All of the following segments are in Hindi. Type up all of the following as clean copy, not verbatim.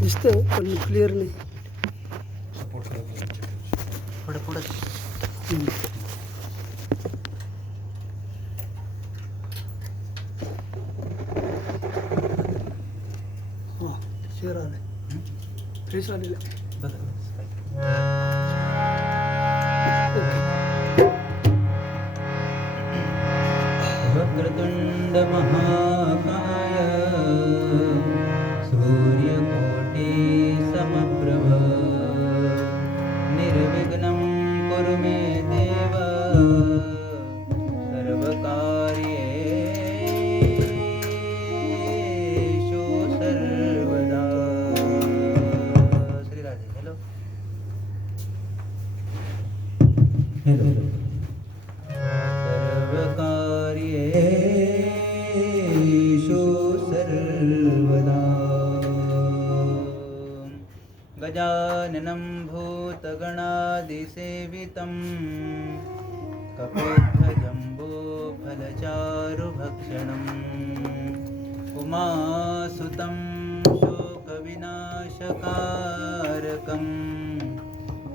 दिसतंय पण क्लिअर नाही. पुढे पुढे शेअर आले, फ्रेश आलेलं बघा. वक्रतुंड महाकाय सूर्यकोटि समप्रभ निर्विघ्नं कुरु मे देव सर्वकार्येषु सर्वदा. श्री राधे. Hello hello. सर्वकार्येषु सर्वदा. गजाननं भूतगणादिसेवितं कपिध्वजम्बूफलचारुभक्षणम् उमासुतं शोकविनाशकारकं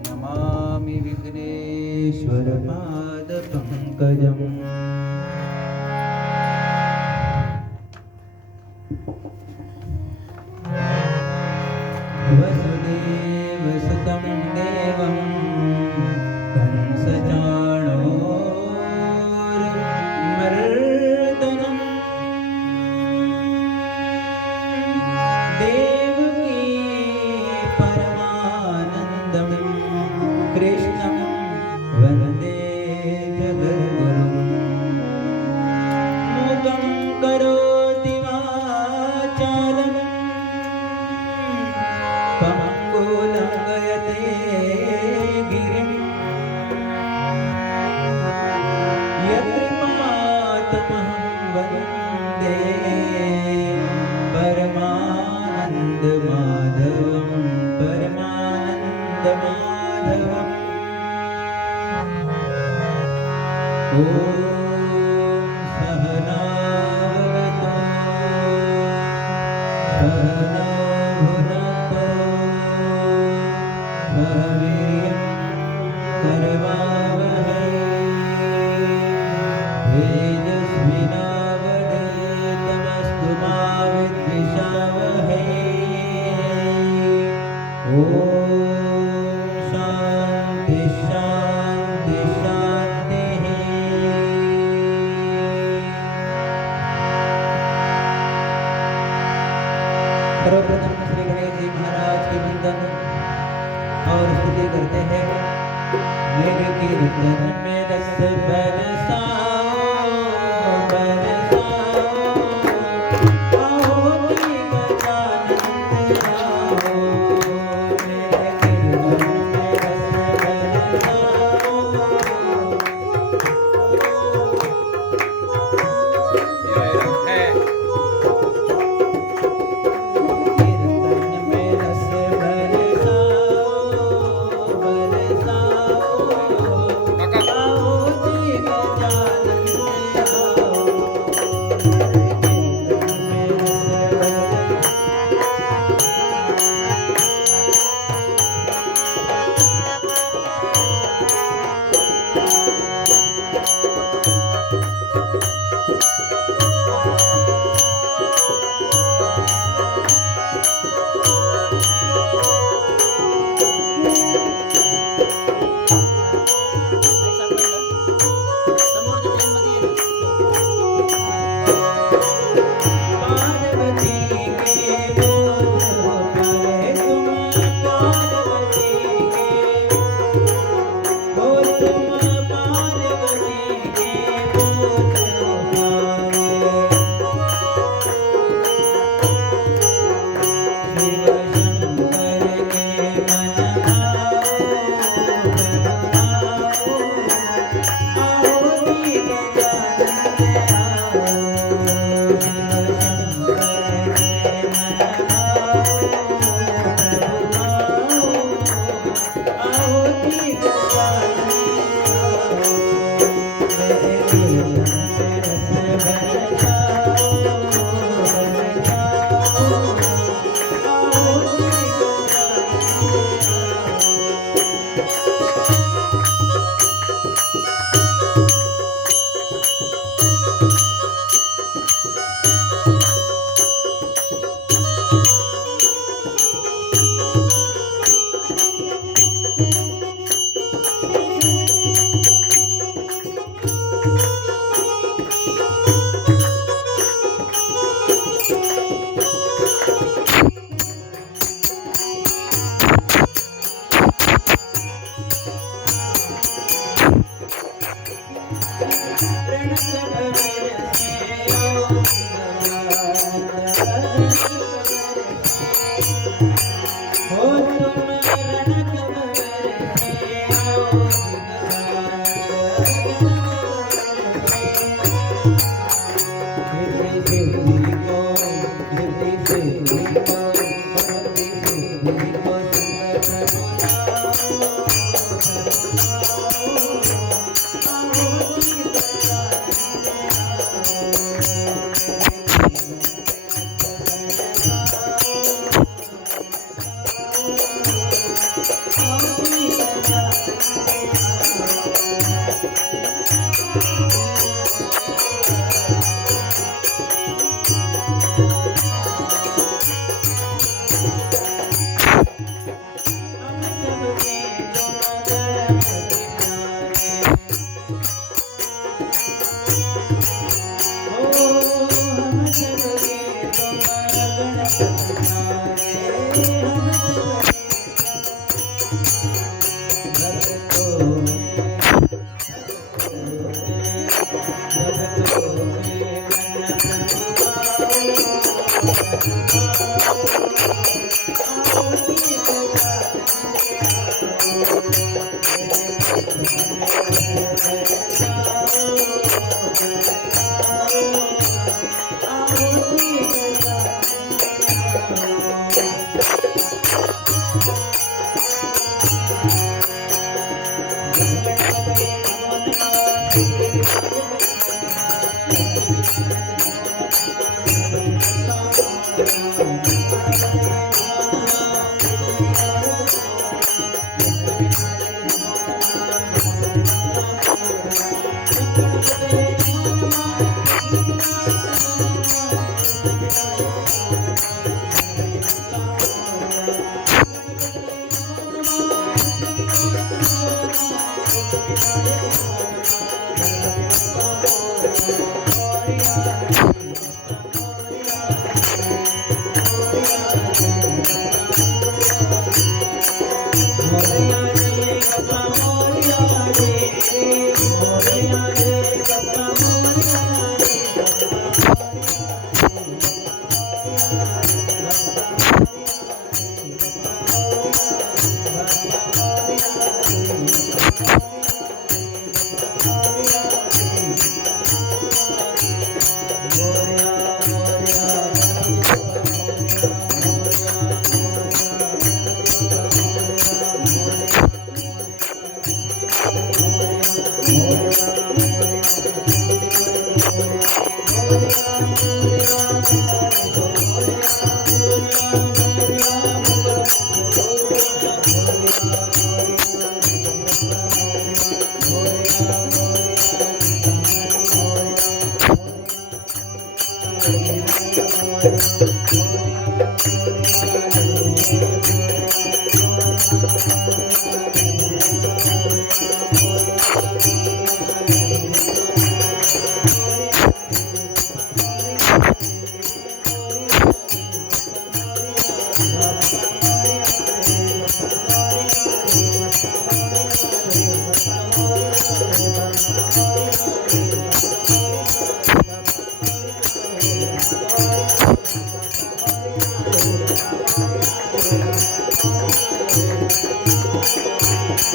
नमामि विघ्नेश्वरपादपङ्कजम्. वसुदेवसुतं देवं कंसचाणूरमर्दनं देवकी परमानन्दं कृष्णं वन्दे जगद्गुरुं. मूकं करोति वाचालं पङ्गुलङ्घयते गिरिं यत्कृपातमहं वन्दे परमानन्दमाधवं परमानन्दमाधवम्. ॐ सहनाववतु सहनौ भुनक्तु सह वीर्यं करवावहै तेजस्विनावधीतमस्तु मा विद्विषावहै. ॐ शान्ति शान्ति शान्तिः. सर्वप्रथम श्री गणेश जी महाराज की वंदन और स्तुति करते हैं. मेरे कीर्तन में रस बरसाओ बरसाओ, आओ जी गजानन आओ. मेरे कीर्तन में रस बरसाओ.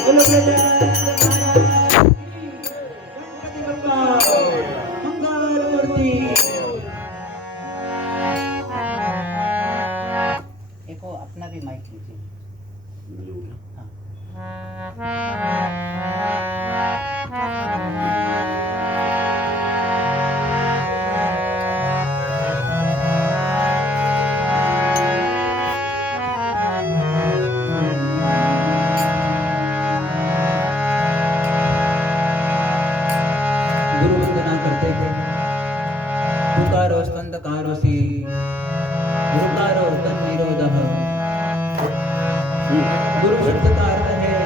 बोलो गजानन महाराज की, गणपति बप्पा मंगल मूर्ति। देखो अपना भी माइक लीजिए। हाँ। गुरु वंदना करते थे। पुकारो स्कंदकारो सी गुरुकारो तन निरोधः। गुरु शब्द का अर्थ है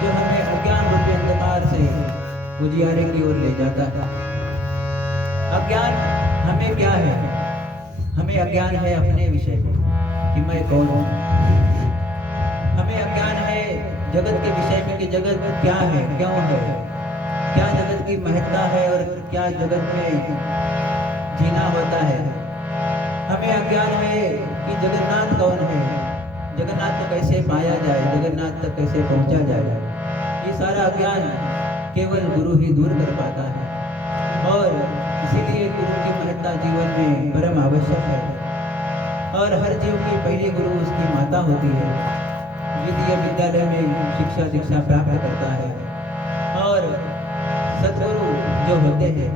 जो हमें अज्ञान रूपी अंधकार से उजियारे की ओर ले जाता है। अज्ञान हमें क्या है? हमें अज्ञान है अपने विषय में कि मैं कौन हूँ। हमें अज्ञान है जगत के विषय में कि जगत क्या है, क्यों है, क्या जगत की महत्ता है और क्या जगत में जीना होता है। हमें अज्ञान है कि जगन्नाथ कौन है, जगन्नाथ को कैसे पाया जाए, जगन्नाथ तक कैसे पहुंचा जाए। ये सारा अज्ञान केवल गुरु ही दूर कर पाता है और इसीलिए गुरु की महत्ता जीवन में परम आवश्यक है। और हर जीव की पहली गुरु उसकी माता होती है। द्वितीय विद्यालय में शिक्षा दीक्षा प्राप्त करता है और सद्गुरु जो होते हैं,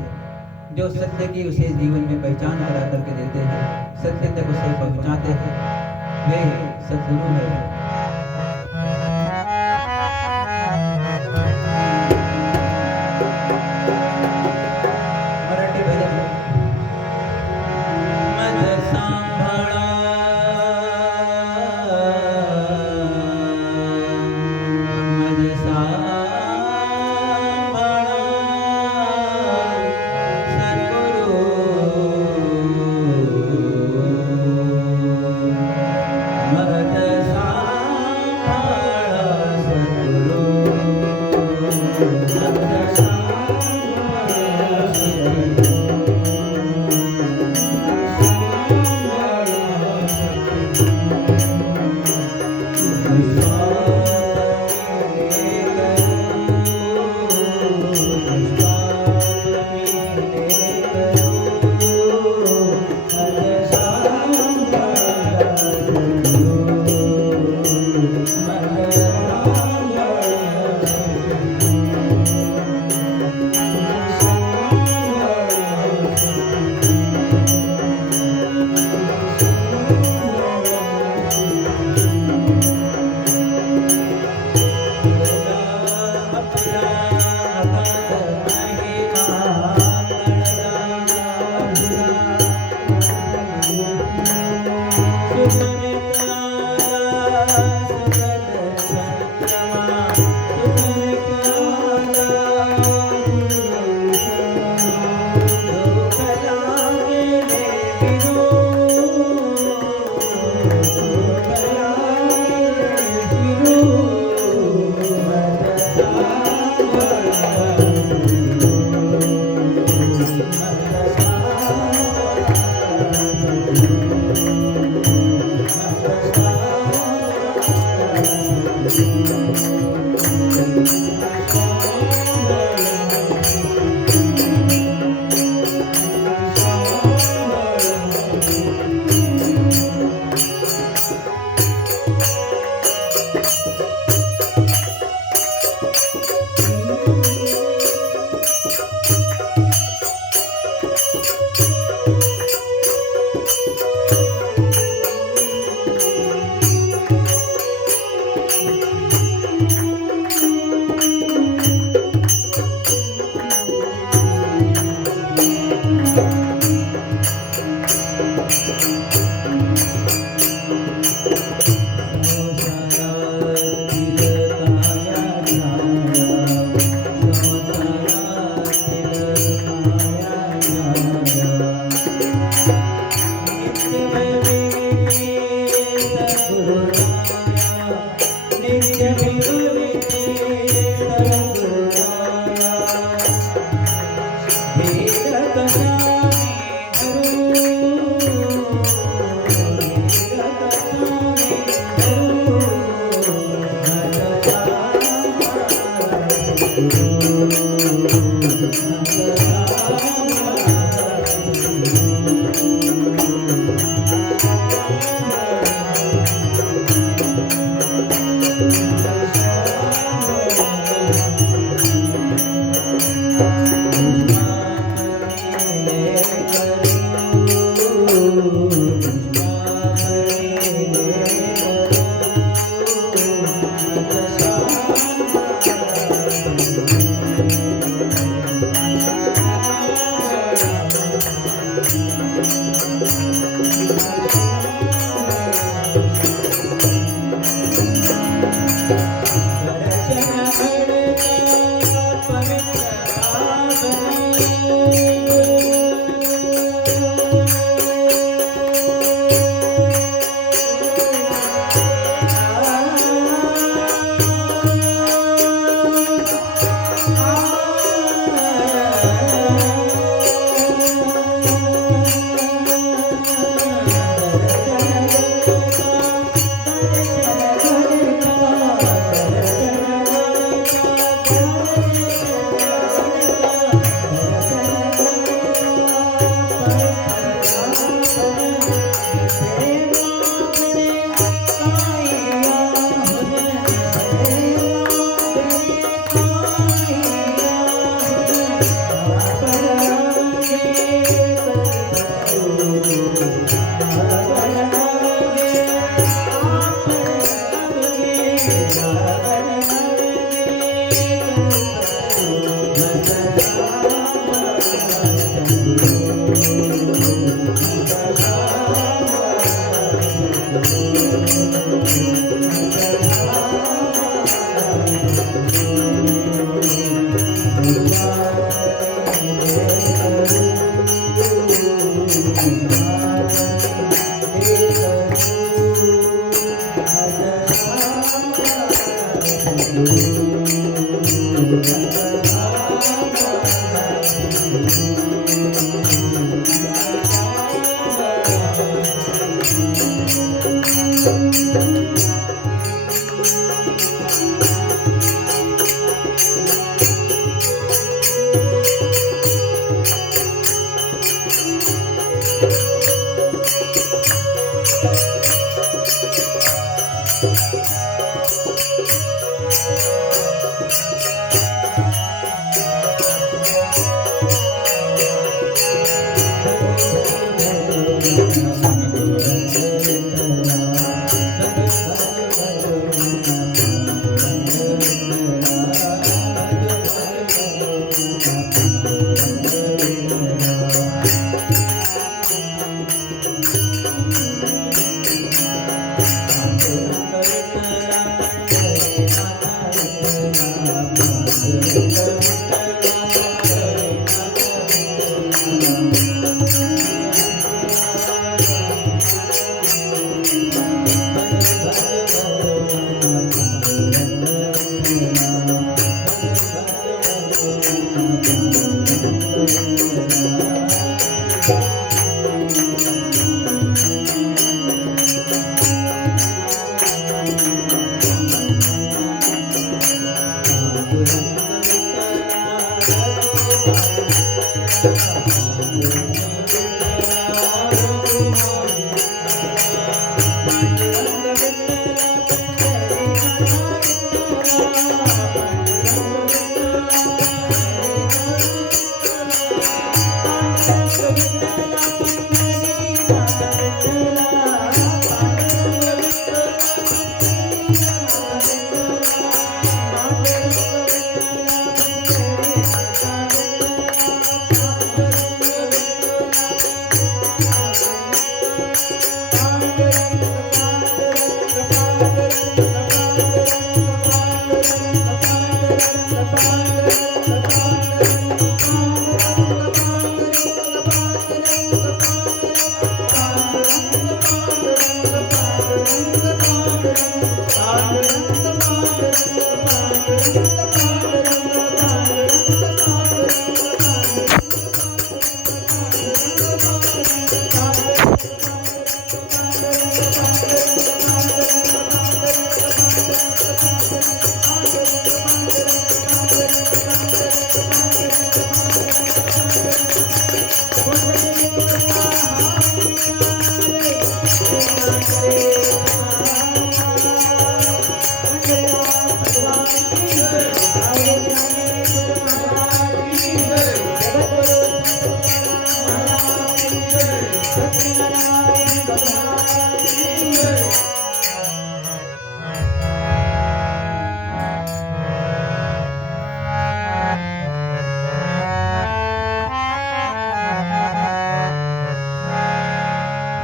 जो सत्य की उसे जीवन में पहचान करा करके देते हैं, सत्य तक उसे पहुंचाते हैं, वे सद्गुरु हैं। मराठी भजन मन सांभाळा मन सांभाळा सद्गुरु मत सांभाळा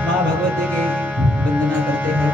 माँ भगवती की वंदना करते हैं।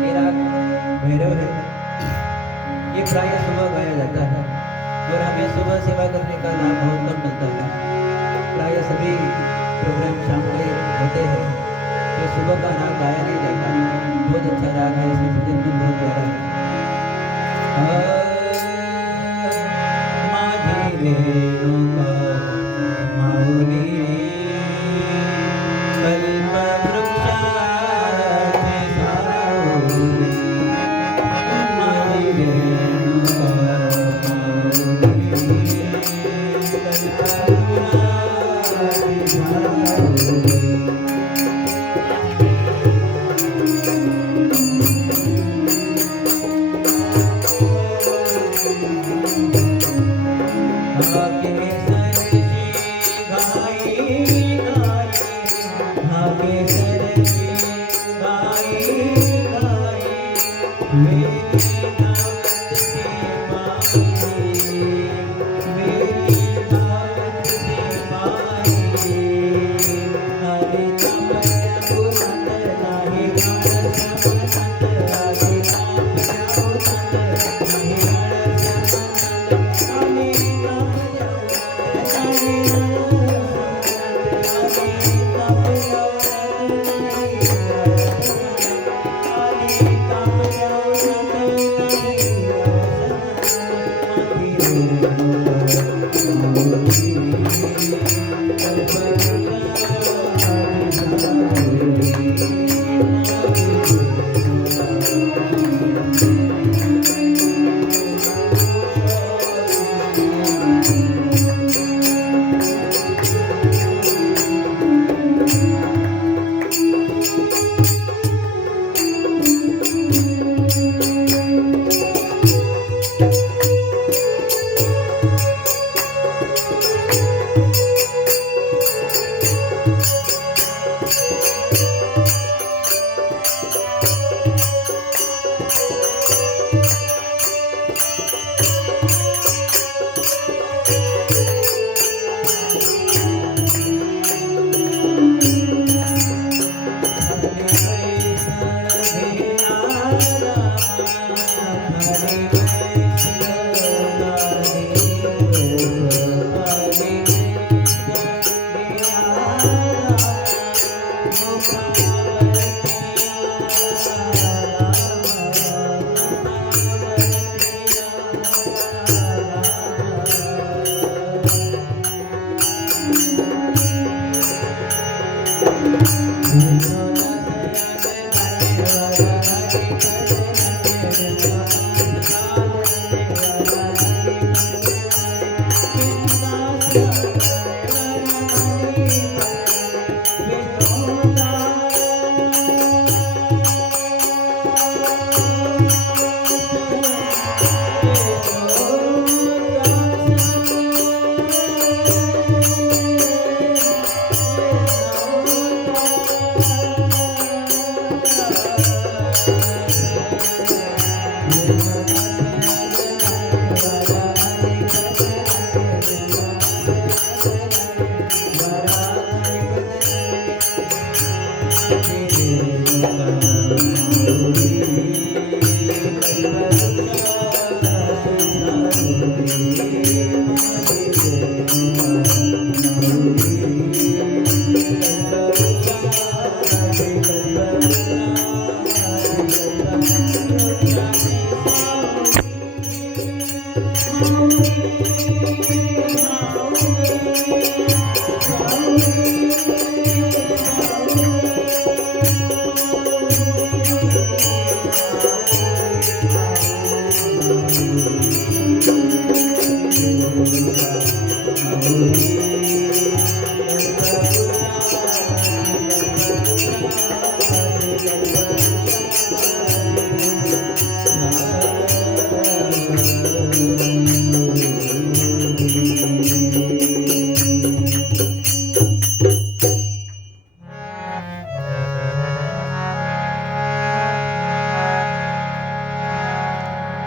ये राग भैरव है। ये प्राय सुबह गाया जाता है और हमें सुबह सेवा करने का लाभ बहुत कम मिलता है। प्राय सभी प्रोग्राम शाम को होते हैं, तो सुबह का राग गाया नहीं जाता। बहुत अच्छा राग है, इसमें भजन भी बहुत प्यारा है। माझी रेणुका माऊली कल्पवृक्षाचे सावली। माझी रेणुका माऊली कल्पवृक्षाचे सावली। भाग्य सरसी गाई गाई, भाग्य सरसी गाई गाई, मेरी दावत से पाई, मेरी दावत से पाई। हरि तमय पुरंद नाही गण समनंद, हरि नाम जाओ नंद नाही गण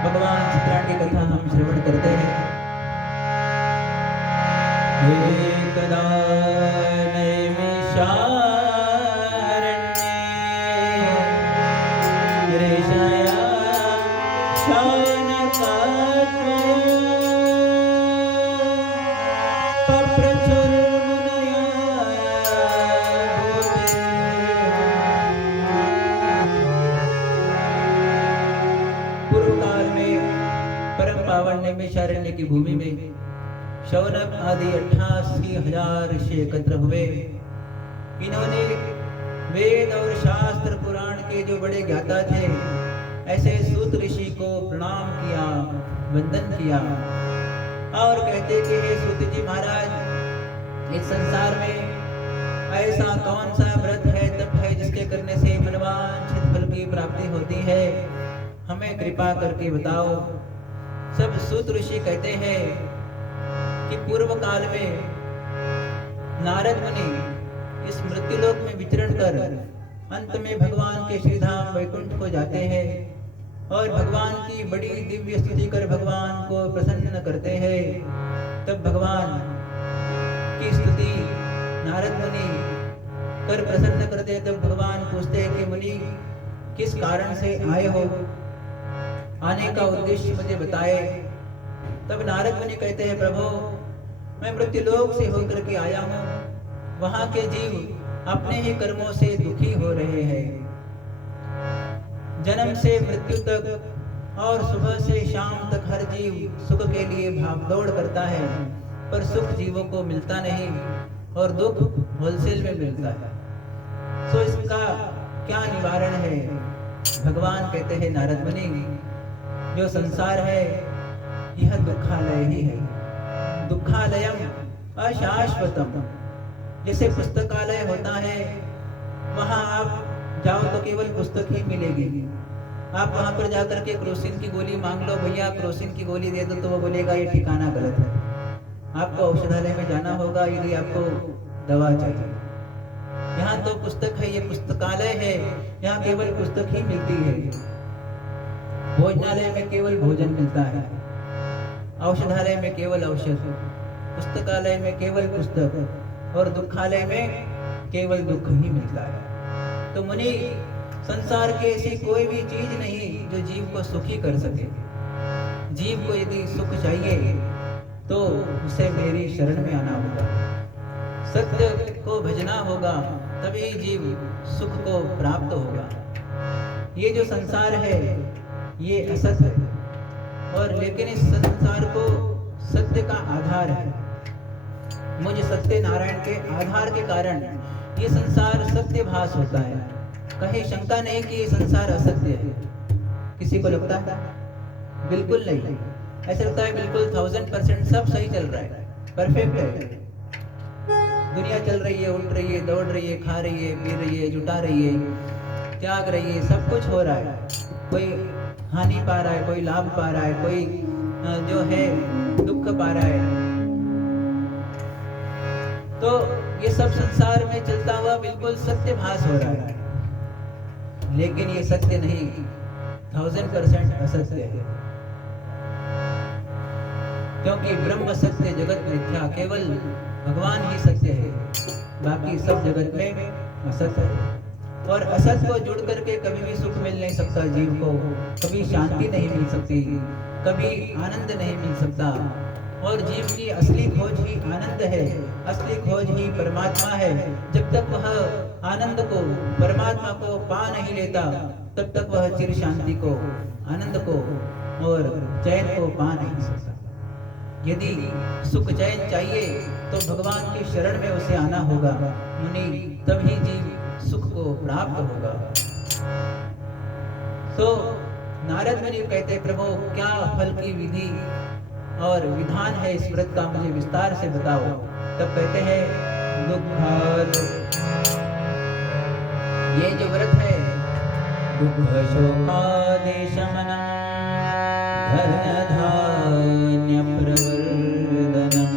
भगवान सत्यनारायण की कथा हम श्रवण करते हैं। एकदा नैमिषारण्ये ऋषया शौनकात्मा पूर्व काल में परम पावन नैमिषारण्य की भूमि में शौनक आदि 88,000 ऋषि एकत्र हुए। इन्होंने वेद और शास्त्र पुराण के जो बड़े ज्ञाता थे ऐसे सूत ऋषि को प्रणाम किया, वंदन किया और कहते कि हे सूत जी महाराज, इस संसार में ऐसा कौन सा व्रत है, तप है जिसके करने से मनवांछित फल की प्राप्ति होती है, हमें कृपा करके बताओ। सब सूत ऋषि कहते हैं कि पूर्व काल में नारद मुनि इस मृत्युलोक में विचरण कर अंत में भगवान के श्रीधाम वैकुंठ को जाते हैं और भगवान की बड़ी दिव्य स्तुति कर भगवान को प्रसन्न करते हैं। तब भगवान की स्तुति नारद मुनि कर प्रसन्न करते हैं। तब भगवान पूछते हैं कि मुनि किस कारण से आए हो, आने का उद्देश्य मुझे बताए। तब नारद मुनि कहते हैं प्रभु, मैं मृत्युलोक से होकर के आया हूँ, वहां के जीव अपने ही कर्मों से दुखी हो रहे हैं। जन्म से मृत्यु तक और सुबह से शाम तक हर जीव सुख के लिए भागदौड़ करता है, पर सुख जीवों को मिलता नहीं और दुख होलसेल में मिलता है। सो इसका क्या निवारण है? भगवान कहते हैं नारद मुनि, जो संसार है यह दुखालय ही है। दुखालयम अशाश्वतम। जैसे पुस्तकालय होता है, वहां आप जाओ तो केवल पुस्तक ही मिलेगी। आप वहां पर जाकर के क्रोसिन की गोली मांग लो, भैया क्रोसिन की गोली दे दो, तो वो बोलेगा ये ठिकाना गलत है। आपको औषधालय में जाना होगा यदि आपको दवा चाहिए। यहाँ तो पुस्तक है, ये पुस्तकालय है, यहाँ केवल पुस्तक ही मिलती है। भोजनालय में केवल भोजन मिलता है, औषधालय में केवल औषध, पुस्तकालय में केवल पुस्तक और दुखालय में केवल दुख ही मिलता है। तो मुनि, संसार की ऐसी कोई भी चीज नहीं जो जीव को सुखी कर सके। जीव को यदि सुख चाहिए तो उसे मेरी शरण में आना होगा, सत्य को भजना होगा, तभी जीव सुख को प्राप्त होगा। ये जो संसार है ये असत्य है, और लेकिन इस संसार को सत्य का आधार है। मुझ सत्य नारायण के आधार के कारण ये संसार सत्य भास होता है। कहीं शंका नहीं कि ये संसार असत्य है। किसी को लगता है? बिल्कुल नहीं। ऐसा लगता है बिल्कुल 1000% सब सही चल रहा है, परफेक्ट है। दुनिया चल रही है, उठ रही है, दौड़ रही है, खा रही है, पी रही है, जुटा रही है, त्याग रही है, सब कुछ हो रहा है। कोई हानि पा रहा है, कोई लाभ पा रहा है, कोई जो है दुख पा रहा है। तो ये सब संसार में चलता हुआ बिल्कुल सत्य भास हो रहा है, लेकिन ये सत्य नहीं, 1000% असत्य है। क्योंकि ब्रह्म सत्य, जगत मिथ्या, केवल भगवान ही सत्य है, बाकी सब जगत में असत्य है। और असत को जुड़ करके कभी भी सुख मिल नहीं सकता जीव को, कभी शांति नहीं मिल सकती, कभी आनंद नहीं मिल सकता। और जीव की असली खोज ही आनंद है, असली खोज ही परमात्मा है। जब तक वह आनंद को, परमात्मा को पा नहीं लेता, तब तक वह चिर शांति को, आनंद को और चैन को पा नहीं सकता। यदि सुख चैन चाहिए तो भगवान की शरण में उसे आना होगा मुनि, तभी जीव सुख को प्राप्त होगा। तो नारद मुनि कहते, प्रभु क्या फल की विधि और विधान है इस व्रत का, मुझे विस्तार से बताओ। तब कहते हैं दुख ये जो व्रत है, दुख शोकादि शमनम धन धान्य प्रवर्धनम,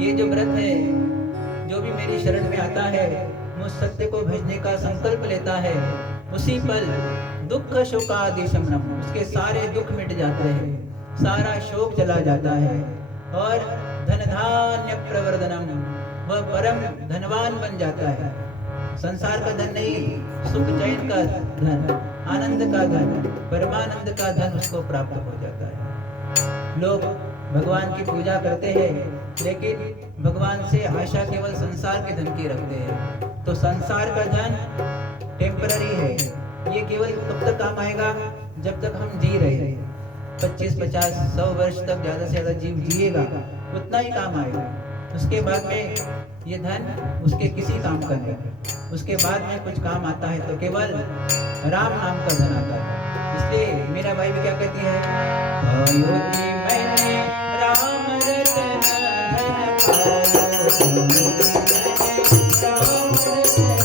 ये जो व्रत है, जो भी मेरी शरण में आता है, मुझ सत्य को भजने का संकल्प लेता है, उसी पल दुख शोकादि शमनम, उसके सारे दुख मिट जाते हैं, सारा शोक चला जाता है, और धन धान्य प्रवर्धनम, वह परम धनवान बन जाता है। संसार का धन नहीं, सुख चैन का धन, आनंद का धन, परमानंद का धन उसको प्राप्त हो जाता है। लोग भगवान की पूजा करते हैं, लेकिन भगवान से आशा केवल संसार के धन की रखते हैं। तो संसार का धन टेम्पररी है, ये केवल तब तक काम आएगा जब तक हम जी रहे हैं। 25, 50, 100 वर्ष तक ज्यादा से ज्यादा जीव जिएगा, उतना ही काम आएगा। उसके बाद में ये धन उसके किसी काम का नहीं। उसके बाद में कुछ काम आता है तो केवल राम नाम का धन आता है। इसलिए मेरा भाई भी क्या कहती है, अयोध्या मैंने राम रतन धन पायो, राम रतन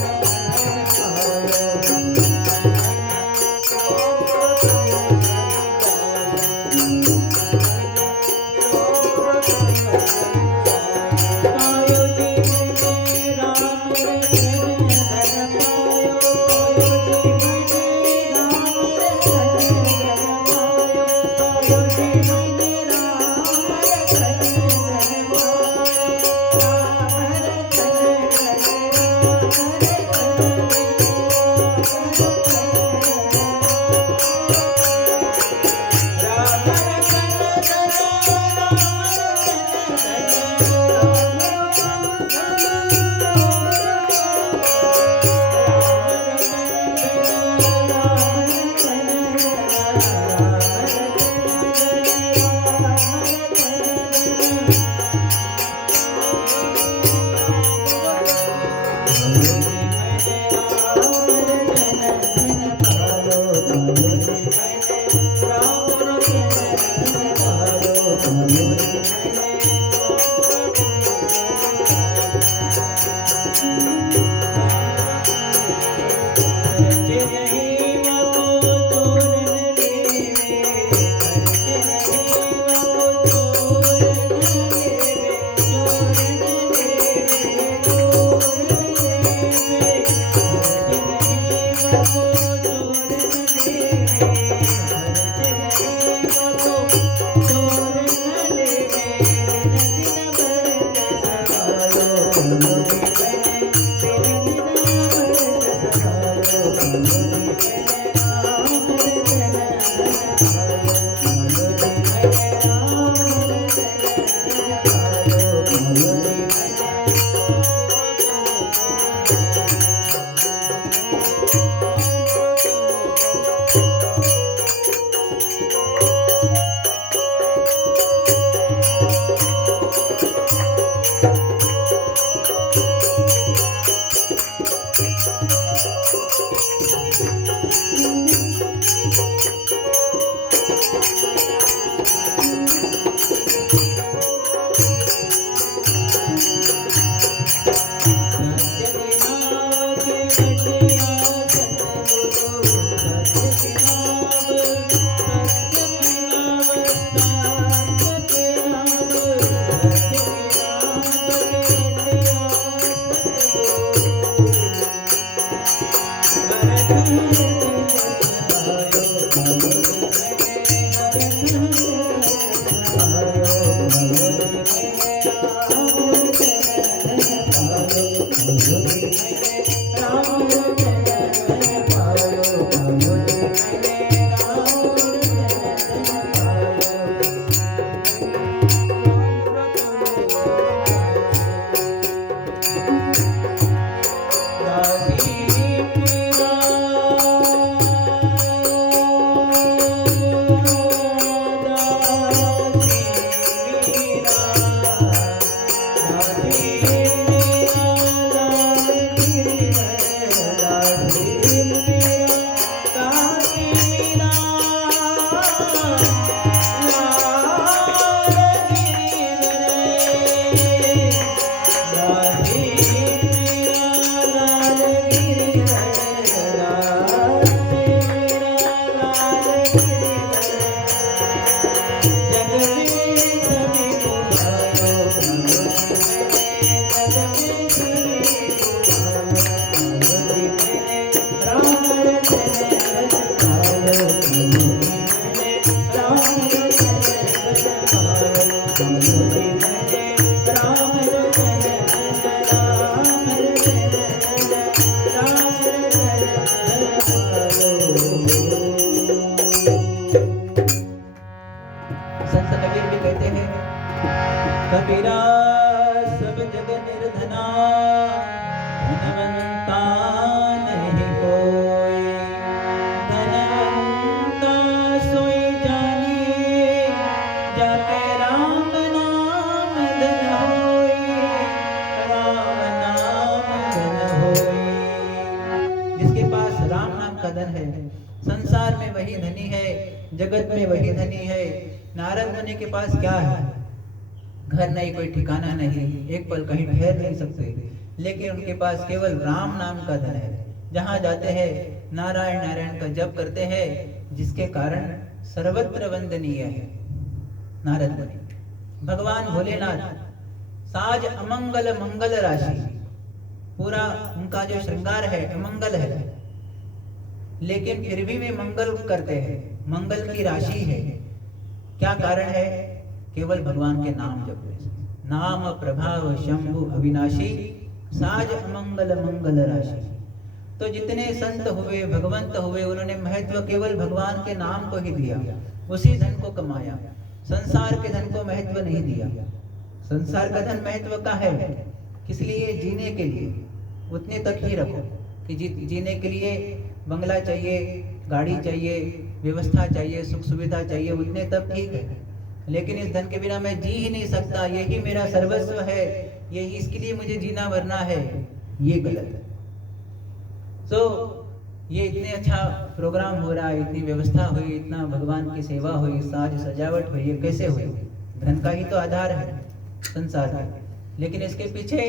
संत कबीर भी कहते हैं, कबीरा सब जग निर्धना, धनवंता नहीं कोई, धनवंता सोई जानिए, जाके राम नाम धन होई, राम नाम धन होई। जिसके पास राम नाम का धन है, संसार में वही धनी है, जगत में वही धनी है। नारद मुनि के पास क्या है? घर नहीं, कोई ठिकाना नहीं, एक पल कहीं ठहर नहीं सकते, लेकिन उनके पास केवल राम नाम का धन है। जहाँ जाते हैं नारायण नारायण का जप करते हैं, जिसके कारण सर्वत्र वंदनीय है नारद मुनि। भगवान भोलेनाथ साज अमंगल मंगल राशि, पूरा उनका जो श्रृंगार है अमंगल है, लेकिन फिर भी वे मंगल करते हैं, मंगल की राशि है। क्या कारण है? केवल भगवान के नाम जपने से। नाम प्रभाव शंभु अविनाशी, साज अमंगल मंगल राशि। तो जितने संत हुए, भगवंत हुए, उन्होंने महत्व केवल भगवान के नाम को ही दिया, उसी धन को कमाया, संसार के धन को महत्व नहीं दिया। संसार का धन महत्व का है, किस लिए? जीने के लिए, उतने तक ही रखो कि जीने के लिए बंगला चाहिए, गाड़ी चाहिए, व्यवस्था चाहिए, सुख सुविधा चाहिए, उतने तक ठीक है, लेकिन इस धन के बिना मैं जी ही नहीं सकता, यही मेरा सर्वस्व है, यही इसके लिए मुझे जीना मरना है, ये गलत है। तो ये इतने अच्छा प्रोग्राम हो रहा है, इतनी व्यवस्था हुई, इतना भगवान की सेवा हुई, साज सजावट हुई, ये कैसे हुई? धन का ही तो आधार है संसार का। लेकिन इसके पीछे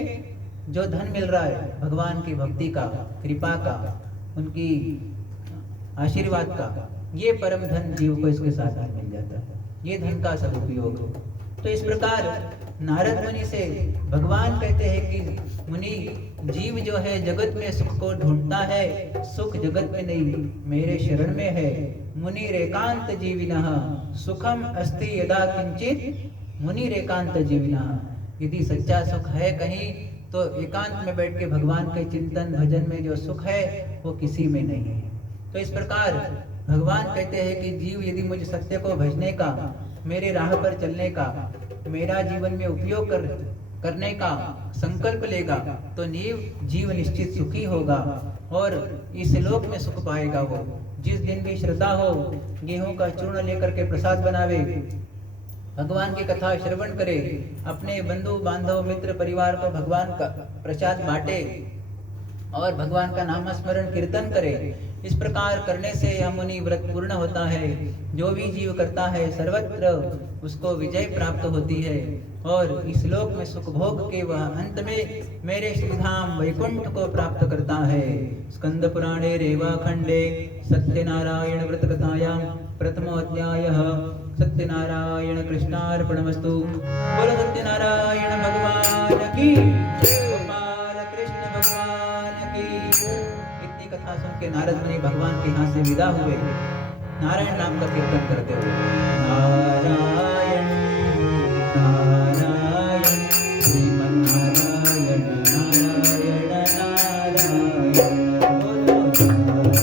जो धन मिल रहा है, भगवान की भक्ति का, कृपा का, उनकी आशीर्वाद का, ये परम धन जीव को इसके साथ मिल जाता है, ये धन का सदुपयोग हो। तो इस प्रकार नारद मुनि से भगवान कहते हैं कि मुनि, जीव जो है जगत में सुख को ढूंढता है, सुख जगत में नहीं, मेरे शरण में है। मुनि रेकांत जीविनः सुखम अस्ति यदा किंचित, मुनि रेकांत जीविनः। यदि सच्चा सुख है कहीं, तो एकांत में बैठ के भगवान के चिंतन भजन में जो सुख है वो किसी में नहीं है। तो इस प्रकार भगवान कहते हैं कि जीव यदि मुझे सत्य को भजने का, मेरे राह पर चलने का, मेरा जीवन में उपयोग करने का संकल्प लेगा, तो जीव निश्चित सुखी होगा और इस लोक में सुख पाएगा। वो जिस दिन भी श्रद्धा हो, गेहूं का चूर्ण लेकर के प्रसाद बनावे, भगवान की कथा श्रवण करे, अपने बंधु बांधव मित्र परिवार को भगवान का प्रसाद बांटे और भगवान का नाम स्मरण कीर्तन करे। इस प्रकार करने से यह मुनि व्रत पूर्ण होता है। जो भी जीव करता है सर्वत्र उसको विजय प्राप्त होती है और इस लोक में सुख भोग के वह अंत में मेरे श्रीधाम वैकुंठ को प्राप्त करता है। स्कंद पुराणे रेवा खंडे सत्यनारायण व्रत कथायां प्रथमोऽध्यायः सत्यनारायण कृष्णार्पणमस्तु। बोलो सत्यनारायण भगवान की, गोपाल कृष्ण भगवान की। इतनी कथा सुन के नारद मुनि भगवान के यहाँ से विदा हुए, नारायण नाम का कीर्तन करते हुए। नारायण नारायण श्रीमन्नारायण नारायण नारायण बोलो नारायण।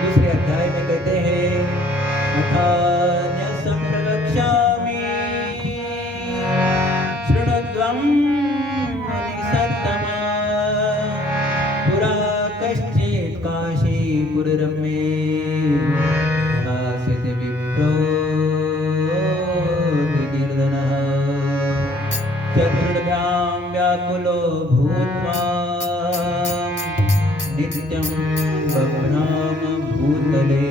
दूसरे अध्याय में कहते हैं अथान्यसं प्रवक्ष्यामि शृणुध्वं मुनिसत्तमा पुरा कश्चित् काशीपुररम्ये आसीत् विप्रो दिगिर्दनः चतुर्भ्यां व्याकुलो भूत्वा नित्यं बभ्राम भूतले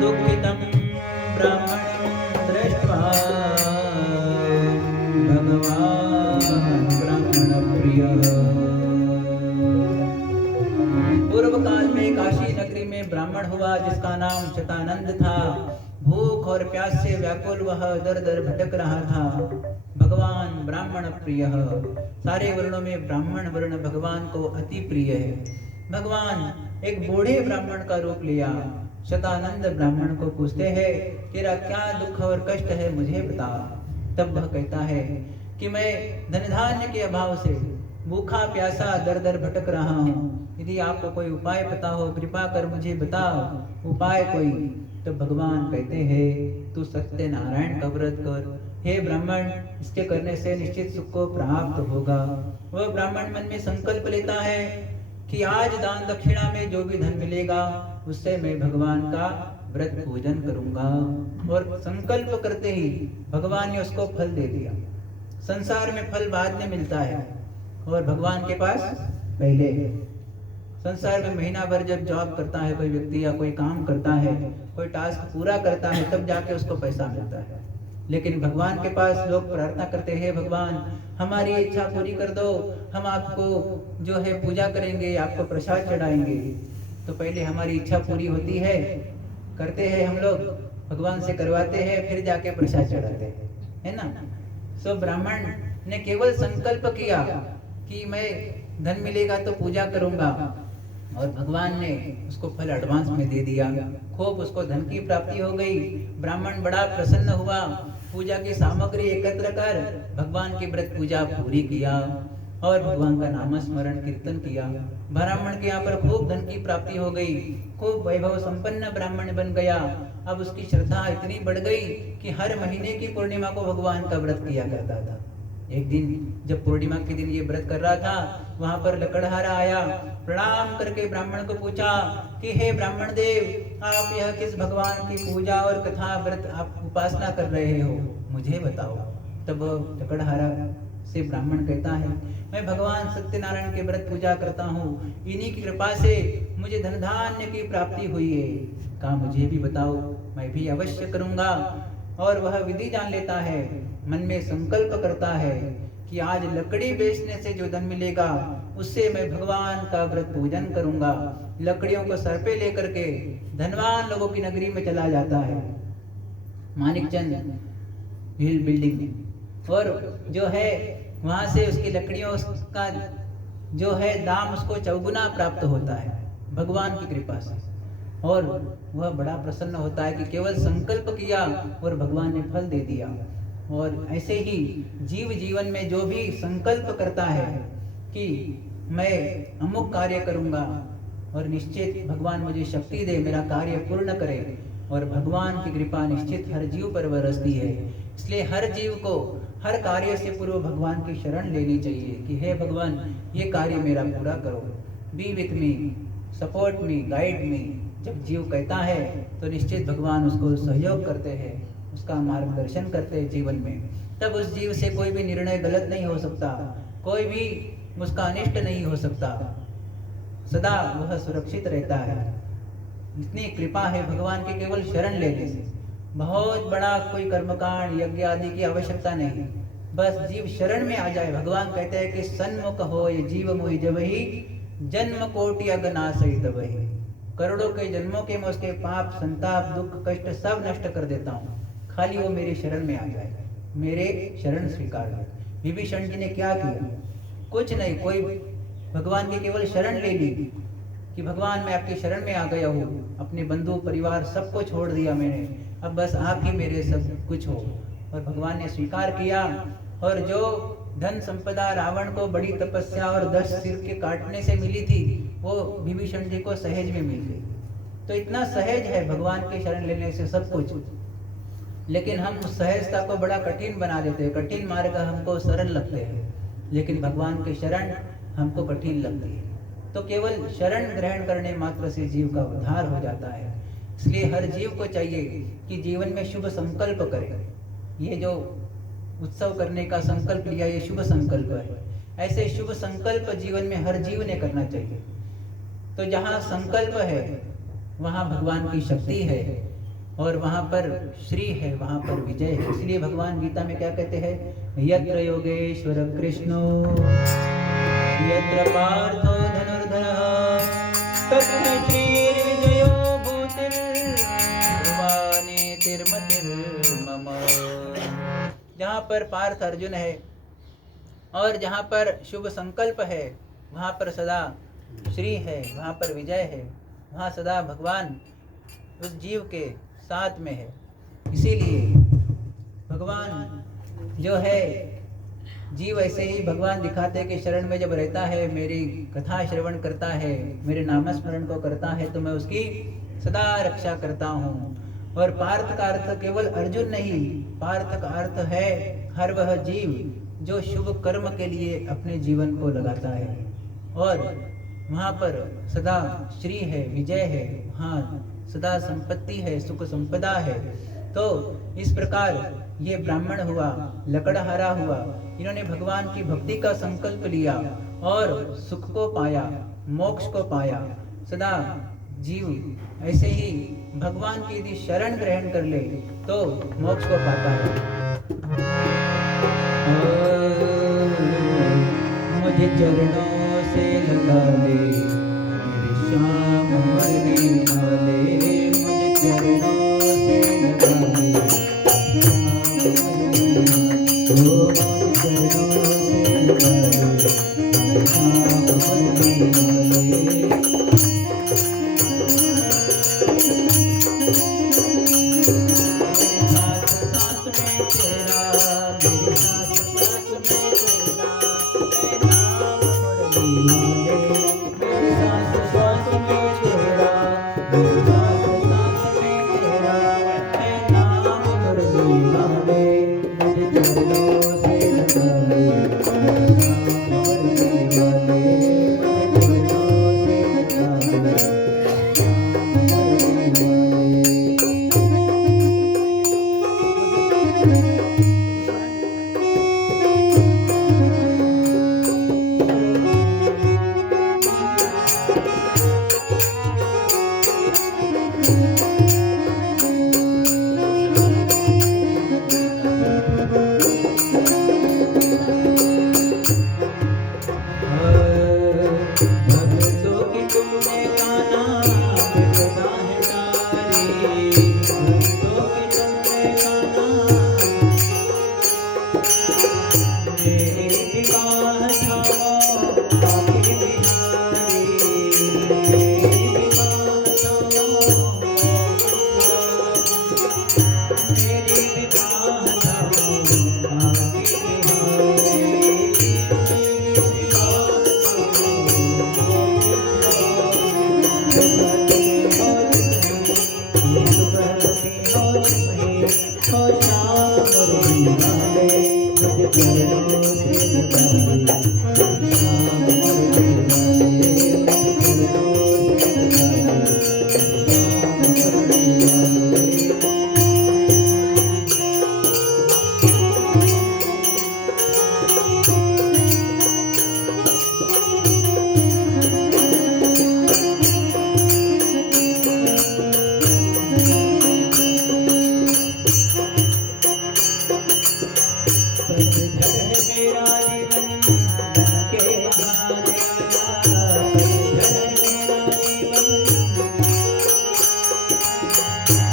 दुःखितं ब्राह्मणं दृष्ट्वा भगवान् ब्राह्मणप्रियः। पूर्व काल में काशी नगरी में ब्राह्मण हुआ जिसका नाम शतानंद था। भूख और प्यास से व्याकुल वह दर दर भटक रहा था। भगवान ब्राह्मण प्रिय, सारे वर्णों में ब्राह्मण वर्ण भगवान को अति प्रिय है। भगवान एक बूढ़े ब्राह्मण का रूप लिया। शतानंद ब्राह्मण को पूछते हैं, तेरा क्या दुख और कष्ट है, मुझे बता। तब वह कहता है कि मैं धन धान्य के अभाव से भूखा प्यासा दर दर भटक रहा हूँ। यदि आपको कोई उपाय पता हो, कृपा कर मुझे बताओ उपाय कोई। तो भगवान कहते हैं, तू सत्यनारायण का व्रत कर। हे ब्राह्मण, इसके करने से निश्चित सुख को प्राप्त होगा। वह ब्राह्मण मन में संकल्प लेता है कि आज दान दक्षिणा में जो भी धन मिलेगा उससे मैं भगवान का व्रत पूजन करूंगा। और संकल्प करते ही भगवान ने उसको फल दे दिया। संसार में फल बाद में मिलता है और भगवान के पास पहले। संसार में महीना भर जब जॉब करता है कोई व्यक्ति या कोई काम करता है, कोई टास्क पूरा करता है, तब जाके उसको पैसा मिलता है। लेकिन भगवान के पास लोग प्रार्थना करते हैं, भगवान हमारी इच्छा पूरी कर दो, हम आपको जो है पूजा करेंगे, आपको प्रसाद चढ़ाएंगे। तो पहले हमारी इच्छा पूरी होती है, करते हैं हम लोग, भगवान से करवाते हैं, फिर जाके प्रसाद चढ़ाते हैं, है ना। सो ब्राह्मण ने केवल संकल्प किया कि मैं धन मिलेगा तो पूजा करूंगा, और भगवान ने उसको फल एडवांस में दे दिया। खूब उसको धन की प्राप्ति हो गई। ब्राह्मण बड़ा प्रसन्न हुआ, पूजा की सामग्री एकत्र कर भगवान की व्रत पूजा पूरी किया और भगवान का नाम स्मरण कीर्तन किया। ब्राह्मण के यहाँ पर खूब धन की प्राप्ति हो गई, खूब वैभव संपन्न ब्राह्मण बन गया। अब उसकी श्रद्धा इतनी बढ़ गई कि हर महीने की पूर्णिमा को भगवान का व्रत किया करता था। एक दिन जब पूर्णिमा के दिन ये व्रत कर रहा था, वहां पर लकड़हारा आया, प्रणाम करके ब्राह्मण को पूछा कि हे ब्राह्मण देव, आप यह किस भगवान की पूजा और कथा व्रत आप उपासना कर रहे हो, मुझे बताओ। तब लकड़हारा से ब्राह्मण कहता है, मैं भगवान सत्यनारायण के व्रत पूजा करता हूँ, इन्हीं की कृपा से मुझे धन धान्य की प्राप्ति हुई है। कहा मुझे भी बताओ, मैं भी अवश्य करूंगा। और वह विधि जान लेता है, मन में संकल्प करता है कि आज लकड़ी बेचने से जो धन मिलेगा उससे मैं भगवान का व्रत पूजन करूंगा। लकड़ियों को सर पे लेकर के धनवान लोगों की नगरी में चला जाता है, मानिकचंद हिल बिल्डिंग में, और जो है वहां से उसकी लकड़ियों का जो है दाम उसको चौगुना प्राप्त होता है भगवान की कृपा से। और वह बड़ा प्रसन्न होता है कि केवल संकल्प किया और भगवान ने फल दे दिया। और ऐसे ही जीव जीवन में जो भी संकल्प करता है कि मैं अमुक कार्य करूंगा और निश्चित भगवान मुझे शक्ति दे, मेरा कार्य पूर्ण करे, और भगवान की कृपा निश्चित हर जीव पर बरसती है। इसलिए हर जीव को हर कार्य से पूर्व भगवान की शरण लेनी चाहिए कि हे भगवान, ये कार्य मेरा पूरा करो, B with me, support me, guide me. जब जीव कहता है तो निश्चित भगवान उसको सहयोग करते हैं उसका मार्गदर्शन करते हैं जीवन में, तब उस जीव से कोई भी निर्णय गलत नहीं हो सकता, कोई भी उसका अनिष्ट नहीं हो सकता, सदा वह सुरक्षित रहता है। इतनी कृपा है भगवान के केवल शरण लेने से। बहुत बड़ा कोई कर्मकांड यज्ञ आदि की आवश्यकता नहीं, बस जीव शरण में आ जाए। भगवान कहते हैं कि सन्मुख हो ये जीव मोहि जबहि, जन्म कोटि अगनासहि तबहि। करोड़ों के जन्मों के मैं उसके पाप, संताप, दुख, कष्ट सब नष्ट कर देता हूँ, खाली वो मेरी शरण में आ जाए, मेरे शरण स्वीकार कर। विभीषण जी ने क्या किया? कुछ नहीं, कोई भगवान की केवल शरण ले ली कि भगवान मैं आपकी शरण में आ गया हूँ, अपने बंधु परिवार सबको छोड़ दिया मैंने, अब बस आप ही मेरे सब कुछ हो। और भगवान ने स्वीकार किया। और जो धन संपदा रावण को बड़ी तपस्या और 10 सिर के काटने से मिली थी, वो विभीषण जी को सहज में मिल गई। तो इतना सहज है भगवान के शरण लेने से सब कुछ, लेकिन हम उस सहजता को बड़ा कठिन बना देते हैं। कठिन मार्ग हमको सरल लगते हैं, लेकिन भगवान के शरण हमको कठिन लगती है। तो केवल शरण ग्रहण करने मात्र से जीव का उद्धार हो जाता है। इसलिए हर जीव को चाहिए कि जीवन में शुभ संकल्प करे। ये जो उत्सव करने का संकल्प लिया, ये शुभ संकल्प है। ऐसे शुभ संकल्प जीवन में हर जीव ने करना चाहिए। तो जहाँ संकल्प है वहाँ भगवान की शक्ति है, और वहाँ पर श्री है, वहाँ पर विजय है। इसलिए भगवान गीता में क्या कहते हैं? यत्र योगेश्वर कृष्णो यत्र पार्थो धनुर्धरः तत्र श्रीर्विजयो भूतिर्भुवानेतिर्मतिर्मम। जहाँ पर पार्थ अर्जुन है और जहाँ पर शुभ संकल्प है, वहाँ पर सदा श्री है, वहाँ पर विजय है, वहाँ सदा भगवान उस जीव के साथ में है। इसीलिए भगवान जो है, जीव ऐसे ही भगवान दिखाते हैं कि शरण में जब रहता है, मेरी कथा श्रवण करता है, मेरे नामस्मरण को करता है, तो मैं उसकी सदा रक्षा करता हूँ। और पार्थ का अर्थ केवल अर्जुन नहीं, पार्थ का अर्थ है हर वह जीव जो शुभ कर्म के लिए अपने जीवन को लगाता है। और वहाँ पर सदा श्री है, विजय है, वहाँ सदा संपत्ति है, सुख संपदा है। तो इस प्रकार ये ब्राह्मण हुआ, लकड़हारा हुआ, इन्होंने भगवान की भक्ति का संकल्प लिया और सुख को पाया, मोक्ष को पाया। सदा जीव ऐसे ही भगवान की यदि शरण ग्रहण कर ले तो मोक्ष को पाता है। मुझे चरणों से लगा ले मेरे श्याम मरने वाले, मुझे चरणों से लगा ले पतझड़ है मेरा जीवन बन के बहार आजा, पतझड़ है मेरा जीवन।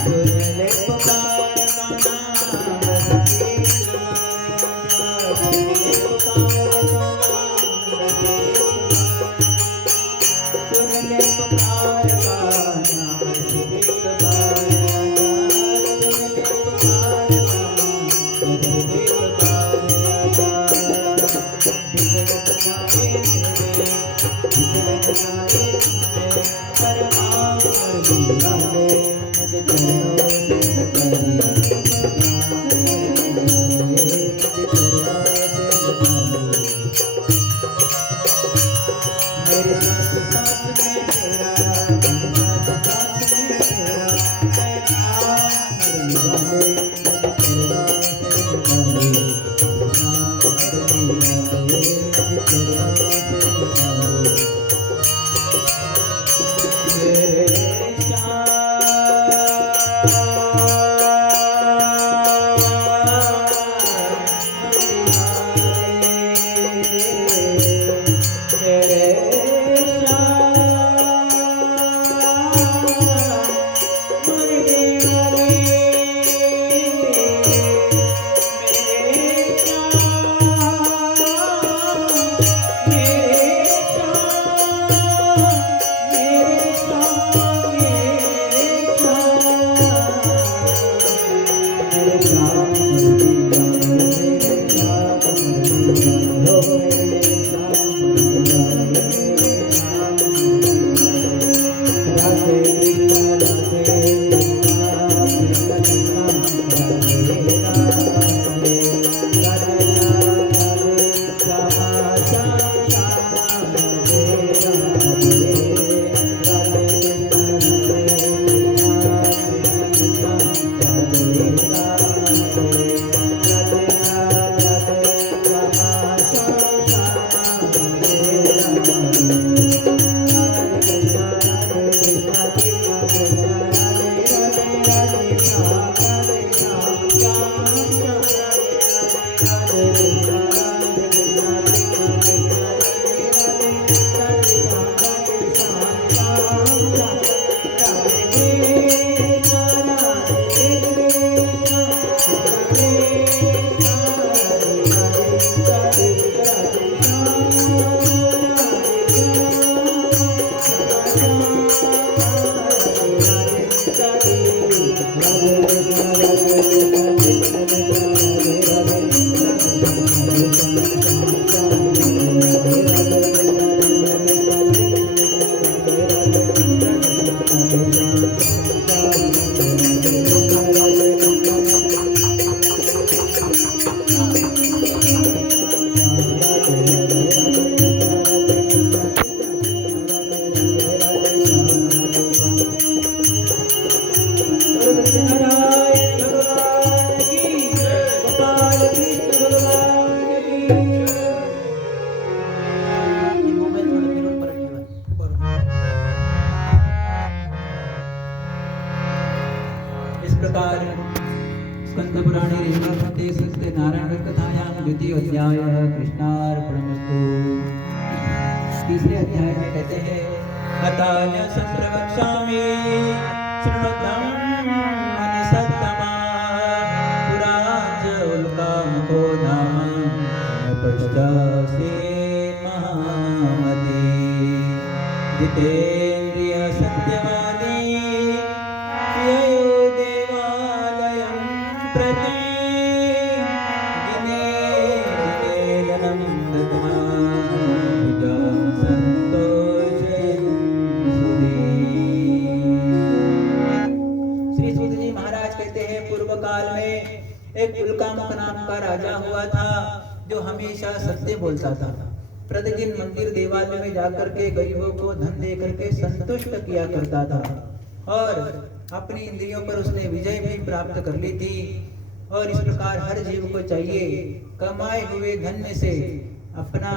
सुन ले पुकार का नाम बस एक बार आजा, सुन ले पुकार का नाम बस एक बार। सुन ले पुकार का नाम बस एक बार आजा, सुन ले पुकार का नाम बस एक बार आजा। बिगड़त जाए मेरे, बिगड़त जाए मेरे, पर आप पर बुला ले मुझे चरणों से लगा ले, मुझे चरणों से लगा ले। मेरे साथ साथ में तेरा, मेरे साथ साथ में तेरा, तेरा अमर निगाहे मुझे चरणों से लगा ले, शाम अमर निगाहे मुझे चरणों से लगा ले। मेरे शाम द्वितीय अध्याय कृष्णार्पणमस्तु। तीसरे अध्याय में कहते हैं अतान्य संप्रवक्ष्यामि शृणुतं मनिसत्तमा पुराज उल्कामको नाम पश्चासे महामति जितेन्द्रिय सत्यवादी ययो देवालयं प्रति एक उल्कामुक नाम का राजा हुआ था जो हमेशा सत्य बोलता था। प्रतिदिन मंदिर देवालय में जाकर के गरीबों को धन दे करके संतुष्ट किया करता था और अपनी इंद्रियों पर उसने विजय भी प्राप्त कर ली थी। और इस प्रकार हर जीव को चाहिए कमाए हुए धन में से अपना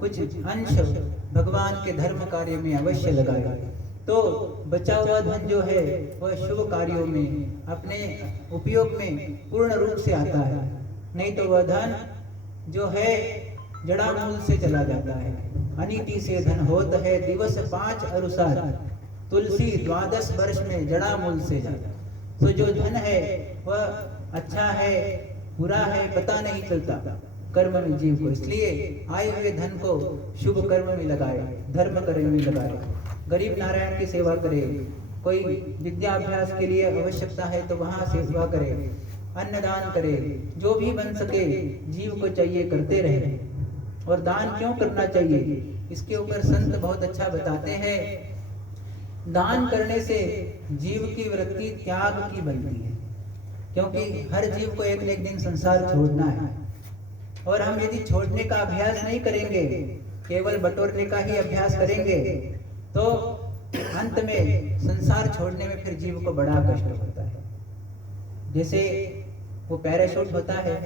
कुछ अंश भगवान के धर्म कार्य में अवश्य लगाएगा। तो बचा हुआ धन जो है वह शुभ कार्यों में अपने उपयोग में पूर्ण रूप से आता है, नहीं तो वह धन जो है जड़ा मूल से चला जाता है। अनिति से धन होत है दिवस 5 अनुसार, तुलसी 12 वर्ष में जड़ा मूल से जाता। तो जो धन है वह अच्छा है बुरा है पता नहीं चलता कर्म में जीव को, इसलिए आए हुए धन को शुभ कर्म में लगाए, धर्म कर्म में लगाए, गरीब नारायण की सेवा करे, कोई विद्याभ्यास के लिए आवश्यकता है तो वहाँ सेवा करे, अन्नदान करे, जो भी बन सके जीव को चाहिए करते रहे। और दान क्यों करना चाहिए इसके ऊपर संत बहुत अच्छा बताते हैं। दान करने से जीव की वृत्ति त्याग की बनती है, क्योंकि हर जीव को एक न एक दिन संसार छोड़ना है। और हम यदि छोड़ने का अभ्यास नहीं करेंगे, केवल बटोरने का ही अभ्यास करेंगे, तो अंत में संसार छोड़ने में फिर जीव को बड़ा कष्ट होता है। जैसे वो पैराशूट होता है,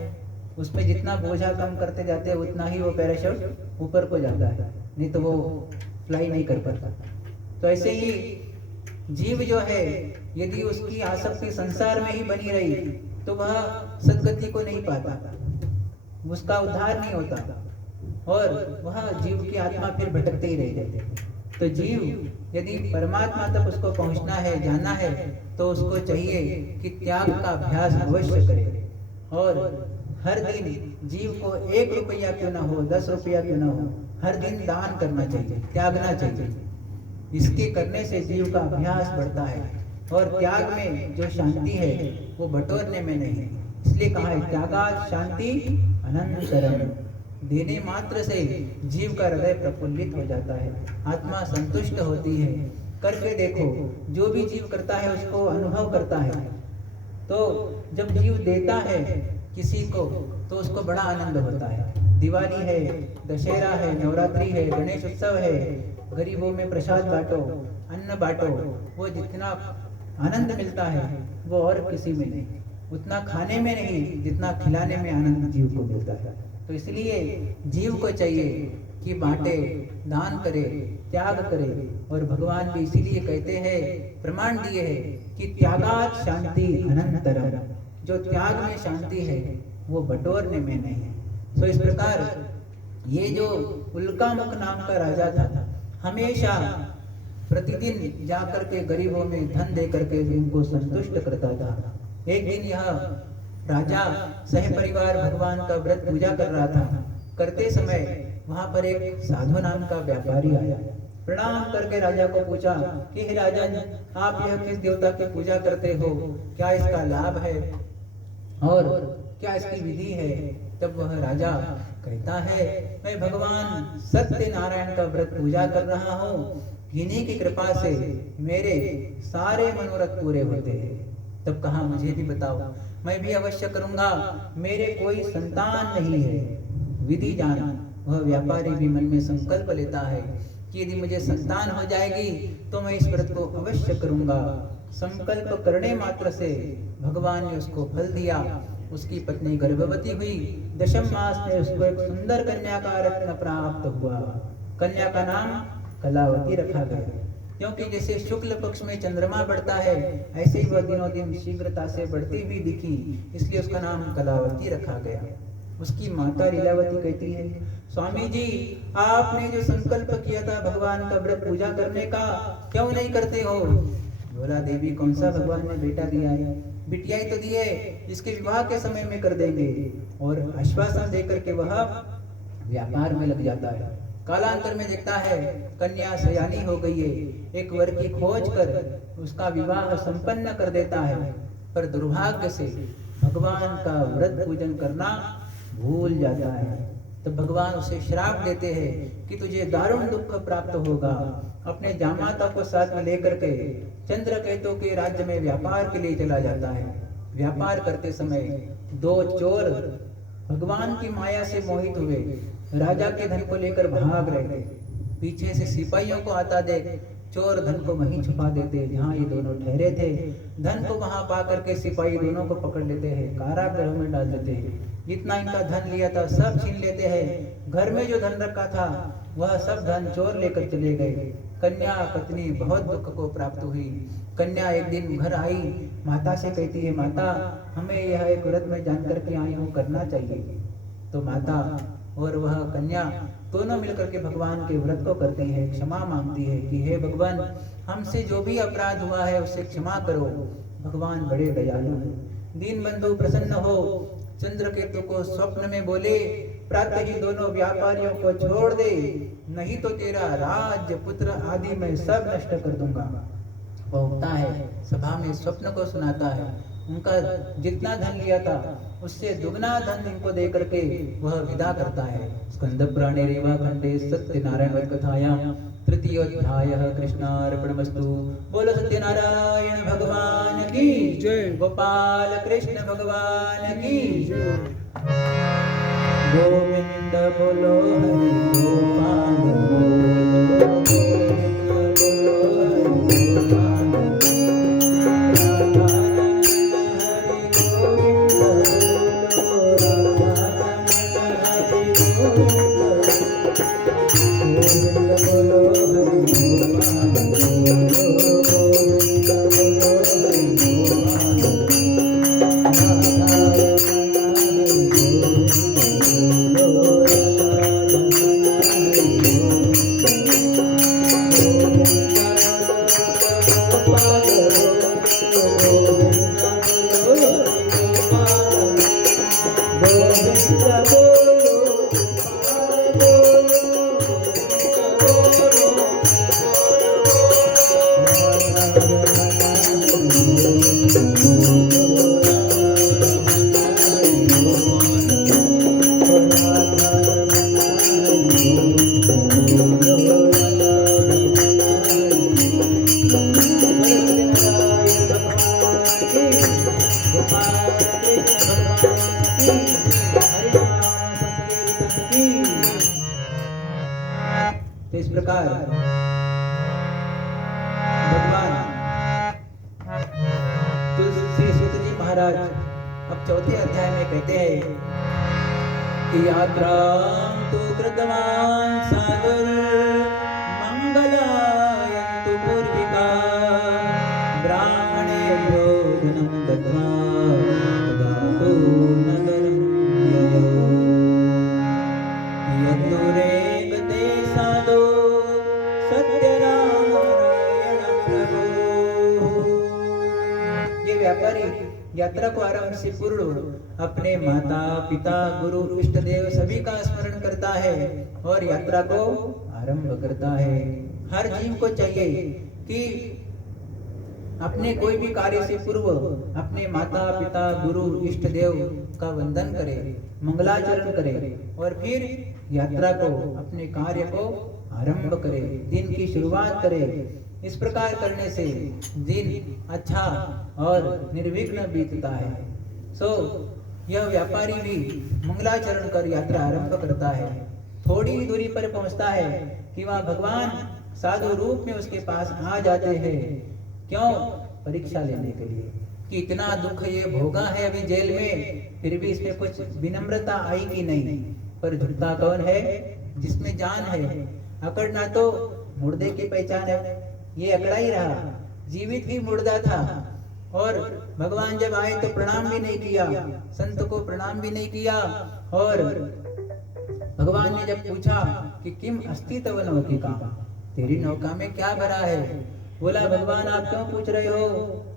उसमें जितना बोझा कम करते जाते हैं उतना ही वो पैराशूट ऊपर को जाता है, नहीं तो वो फ्लाई नहीं कर पाता। तो ऐसे ही जीव जो है यदि उसकी आसक्ति संसार में ही बनी रही तो वह सदगति को नहीं पाता, उसका उद्धार नहीं होता और वह जीव की आत्मा फिर भटकते ही रह जाते। तो जीव यदि परमात्मा तक उसको पहुंचना है, जाना है, तो उसको चाहिए कि त्याग का अभ्यास अवश्य करे। और हर दिन जीव को 1 रुपया क्यों ना हो, 10 रुपया क्यों ना हो, हर दिन दान करना चाहिए, त्यागना चाहिए। इसके करने से जीव का अभ्यास बढ़ता है और त्याग में जो शांति है वो बटोरने में नहीं। इसलिए कहा है त्यागा शांति अनंतरम। देने मात्र से जीव का हृदय प्रफुल्लित हो जाता है, आत्मा संतुष्ट होती है। करके देखो, जो भी जीव करता है उसको अनुभव करता है। तो जब जीव देता है किसी को तो उसको बड़ा आनंद होता है। दिवाली है, दशहरा है, नवरात्रि है, गणेश उत्सव है, गरीबों में प्रसाद बांटो, अन्न बांटो, वो जितना आनंद मिलता है वो और किसी में नहीं, उतना खाने में नहीं जितना खिलाने में आनंद जीव को मिलता है। तो इसलिए जीव को चाहिए कि बांटे, दान करे, त्याग करे। और भगवान भी इसीलिए कहते हैं, प्रमाण दिए हैं कि त्यागात शांति अनंतरम। जो त्याग में शांति है वो बटोरने में नहीं है। तो इस प्रकार ये जो उल्कामुख नाम का राजा था, हमेशा प्रतिदिन जाकर के गरीबों में धन दे करके उनको संतुष्ट करता था। एक दिन यह राजा सह परिवार भगवान का व्रत पूजा कर रहा था। करते समय वहां पर एक साधु नाम का व्यापारी आया। प्रणाम करके राजा को पूछा कि हे राजा, आप यह किस देवता की पूजा करते हो, क्या इसका लाभ है और क्या इसकी विधि है? तब वह राजा कहता है, मैं भगवान सत्यनारायण का व्रत पूजा कर रहा हूँ, इन्हीं की कृपा से मेरे सारे मनोरथ पूरे होते हैं। तब कहा, मुझे भी बताओ, मैं भी अवश्य करूंगा, मेरे कोई संतान नहीं है। विधि जाना वह व्यापारी भी मन में संकल्प लेता है कि यदि मुझे संतान हो जाएगी तो मैं इस व्रत को अवश्य करूंगा। संकल्प करने मात्र से भगवान ने उसको फल दिया। उसकी पत्नी गर्भवती हुई, 10वें मास में उसको एक सुंदर कन्या का रत्न प्राप्त हुआ। कन्या का नाम कलावती रखा गया, क्योंकि जैसे शुक्ल पक्ष में चंद्रमा बढ़ता है ऐसे ही वह दिनों दिन शीघ्रता से बढ़ती हुई दिखी, इसलिए उसका नाम कलावती रखा गया। उसकी माता लीलावती कहती है, स्वामी जी, आपने जो संकल्प किया था भगवान का व्रत पूजा करने का, क्यों नहीं करते हो? बोला, देवी, कौन सा भगवान ने बेटा दिया है? बिटिया ही तो दिए, इसके विवाह के समय में कर देंगे। और आश्वासन देकर के वह व्यापार में लग जाता है। कालांतर में देखता है कन्या सयानी हो गई है, एक वर की खोज कर उसका विवाह संपन्न कर देता है। पर दुर्भाग्य से भगवान का व्रत पूजन करना भूल जाता है। तो भगवान उसे श्राप देते हैं कि तुझे दारुण दुख प्राप्त होगा। अपने जामाता को साथ में लेकर के चंद्रकेतु के राज्य में व्यापार के लिए चला जाता है। व्यापार करते समय 2 चोर भगवान की माया से मोहित हुए, राजा के धन को लेकर भाग रहे थे। पीछे से सिपाहियों को आता देख चोर धन को वहीं छुपा देते जहाँ ये दोनों ठहरे थे। धन को वहां पा करके सिपाही दोनों को पकड़ लेते हैं, कारागृह में डाल देते हैं। जितना इनका धन लिया था सब छीन लेते हैं। घर में जो धन रखा था वह सब धन चोर लेकर चले गए। कन्या पत्नी बहुत दुख को प्राप्त हुई। कन्या एक दिन घर आई, माता से कहती है, माता, हमें यह एक व्रत में जान करके आई हूँ, करना चाहिए। तो माता और वह कन्या दोनों मिलकर के भगवान के व्रत को करती है, क्षमा मांगती है कि हे भगवान, हमसे जो भी अपराध हुआ है उसे क्षमा करो। भगवान बड़े दयालु हैं। दीनबंधु प्रसन्न हो चंद्रकेतु को स्वप्न में बोले, प्रातः ही दोनों व्यापारियों को छोड़ दे, नहीं तो तेरा राज्य पुत्र आदि मैं सब नष्ट कर दूंगा। वो उठता है, सभा में स्वप्न को सुनाता है, उनका जितना धन लिया था उससे दुगना धन इनको दे करके वह विदा करता है। स्कंद पुराणे रेवा खंडे सत्यनारायण वध कथायां तृतीयोध्यायः कृष्णार्पणमस्तु। बोलो सत्यनारायण भगवान की जय। गोपाल कृष्ण भगवान की जय। गोविंद बोलो हरि गोपाल बोलो, गोविंद बोलो हरि गोपाल बोलो, हरि गोविंद बोलो, राधा हरि गोविंद बोलो, हरि गोपाल बोलो, गोविंद बोलो हरि गोपाल तो इस प्रकार भगवान तुलसी सूत जी महाराज अब चौथे अध्याय में कहते हैं कि यात्रा तो कृतवान सागर मंगलायन्तु पूर्विका ब्राह्मणेभ्यो धनं दत्त्वा ददातु नगरं ययो यद्दूरे गते साधो सत्यनारायण प्रभु। ये व्यापारी यात्रा को आरंभ से पूर्व अपने माता पिता गुरु इष्ट देव सभी का स्मरण करता है और यात्रा को आरंभ करता है। हर जीव को चाहिए कि अपने कोई भी कार्य से पूर्व अपने माता पिता गुरु इष्ट देव का वंदन करे, मंगलाचरण करे और फिर यात्रा को अपने कार्य को आरंभ करे, दिन की शुरुआत करे। इस प्रकार करने से दिन अच्छा और निर्विघ्न बीतता है। यह व्यापारी भी मंगलाचरण कर यात्रा आरंभ करता है। थोड़ी ही दूरी पर पहुंचता है कि वह भगवान साधु रूप में उसके पास आ जाते हैं। क्यों? परीक्षा लेने के लिए कि इतना दुख ये भोगा है अभी जेल में, फिर भी इसमें कुछ विनम्रता आई कि नहीं। पर झुकता कौन है? जिसमें जान है। अकड़ना तो मुर्दे की पहचान है, ये अकड़ा ही रहा, जीवित भी मुर्दा था। और भगवान जब आए तो प्रणाम भी नहीं किया, संत को प्रणाम भी नहीं किया। और भगवान ने जब पूछा कि किम अस्ति तव नौकिका, तेरी नौका में क्या भरा है? बोला, भगवान आप क्यों पूछ रहे हो?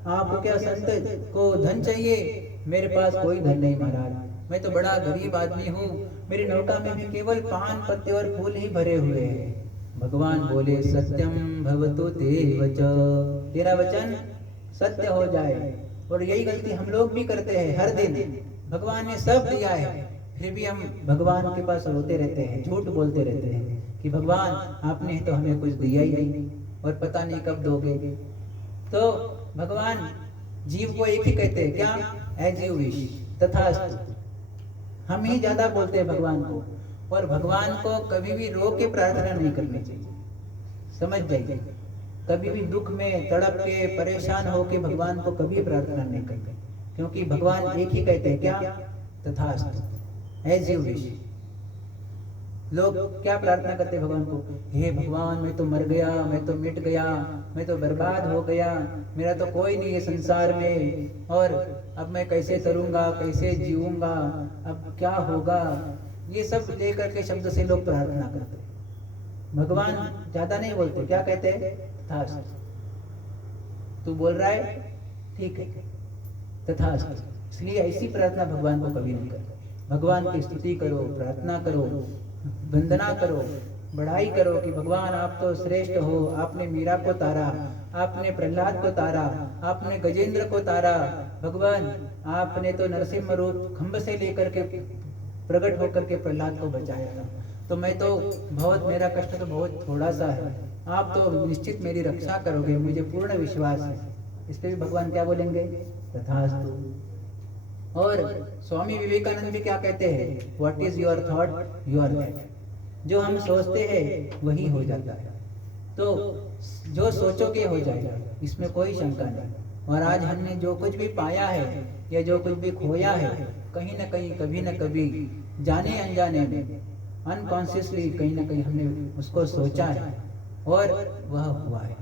आपको क्या संत को धन चाहिए? मेरे पास कोई धन नहीं महाराज, मैं तो बड़ा गरीब आदमी हूँ, मेरी नौका में भी केवल पान पत्ते और फूल ही भरे हुए हैं। भगवान बोले, सत्यम भवतु ते वच, तेरा वचन सत्य हो जाए। और यही गलती हम लोग भी करते हैं हर दिन। भगवान ने सब दिया है, फिर भी हम भगवान के पास रोते रहते हैं, झूठ बोलते रहते हैं कि भगवान आपने तो हमें कुछ दिया ही नहीं और पता नहीं कब दोगे। तो भगवान जीव को एक ही कहते हैं, क्या? एज यू विश, तथास्तु। हम ही ज्यादा बोलते हैं भगवान को, और भगवान को कभी भी रो के प्रार्थना नहीं करनी चाहिए। समझ जाइए, कभी भी दुख में तड़प के परेशान होके भगवान को कभी प्रार्थना नहीं करते, क्योंकि भगवान एक ही कहते हैं, क्या? तथास्तु, एज यू विश। लोग क्या प्रार्थना करते भगवान को, हे भगवान मैं तो मर गया, मैं तो मिट गया, मैं तो बर्बाद हो गया, मेरा तो कोई नहीं है संसार में, और अब मैं कैसे तरूंगा, कैसे जीऊंगा, अब क्या होगा। ये सब लेकर के शब्द से लोग प्रार्थना करते। भगवान ज्यादा नहीं बोलते, क्या कहते हैं, तथास्तु। तू बोल रहा है ठीक है, तथास्तु। इसलिए ऐसी प्रार्थना भगवान को कभी नहीं करते। भगवान की स्तुति करो, प्रार्थना करो, वंदना करो, बढ़ाई करो कि भगवान आप तो श्रेष्ठ हो, आपने मीरा को तारा, आपने प्रहलाद को तारा, आपने गजेंद्र को तारा, भगवान आपने तो नरसिंह रूप खंभ से लेकर के प्रकट होकर के प्रहलाद को बचाया था, तो मैं तो बहुत, मेरा कष्ट तो बहुत थोड़ा सा है, आप तो निश्चित मेरी रक्षा करोगे, मुझे पूर्ण विश्वास है। इस पे भी भगवान क्या बोलेंगे, तथास्तु। और स्वामी विवेकानंद भी क्या कहते हैं, what is your thought your that. जो हम सोचते हैं वही हो जाता है, तो जो सोचोगे हो जाएगा, इसमें कोई शंका नहीं। और आज हमने जो कुछ भी पाया है या जो कुछ भी खोया है, कहीं ना कहीं, कभी ना कभी, जाने अनजाने में, अनकॉन्शियसली कहीं ना कहीं हमने उसको सोचा है और वह हुआ है।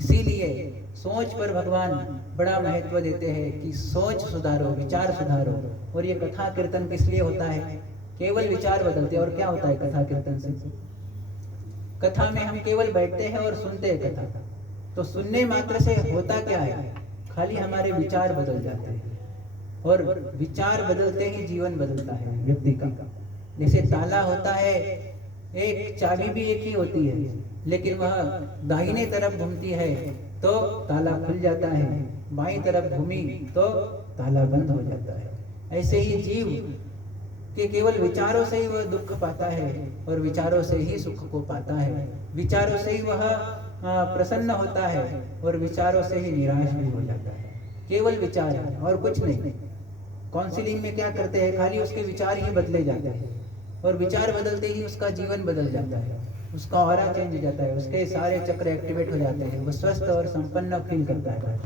इसीलिए सोच पर भगवान बड़ा महत्व देते हैं कि सोच सुधारो, विचार सुधारो। और ये कथा कीर्तन किस लिए होता है, केवल विचार बदलते हैं। और क्या होता है कथा कीर्तन से, कथा में हम केवल बैठते हैं और सुनते हैं कथा, तो सुनने मात्र से होता क्या है, खाली हमारे विचार बदल जाते हैं, और विचार बदलते ही जीवन बदलता है व्यक्ति का। जैसे ताला होता है, एक चाबी भी एक ही होती है, लेकिन वह दाहिने तरफ घूमती है तो ताला खुल जाता है, बाईं तरफ घूमी तो ताला बंद हो जाता है। ऐसे ही जीव के केवल विचारों से ही वह दुख पाता है और विचारों से ही सुख को पाता है, विचारों से ही वह प्रसन्न होता है और विचारों से ही निराश भी हो जाता है। केवल विचार है और कुछ नहीं। काउंसलिंग में क्या करते हैं, खाली उसके विचार ही बदले जाते हैं, और विचार बदलते ही उसका जीवन बदल जाता है, उसका ऑरा चेंज हो जाता है, उसके सारे चक्र एक्टिवेट हो जाते हैं, वो स्वस्थ और संपन्न फील करता है।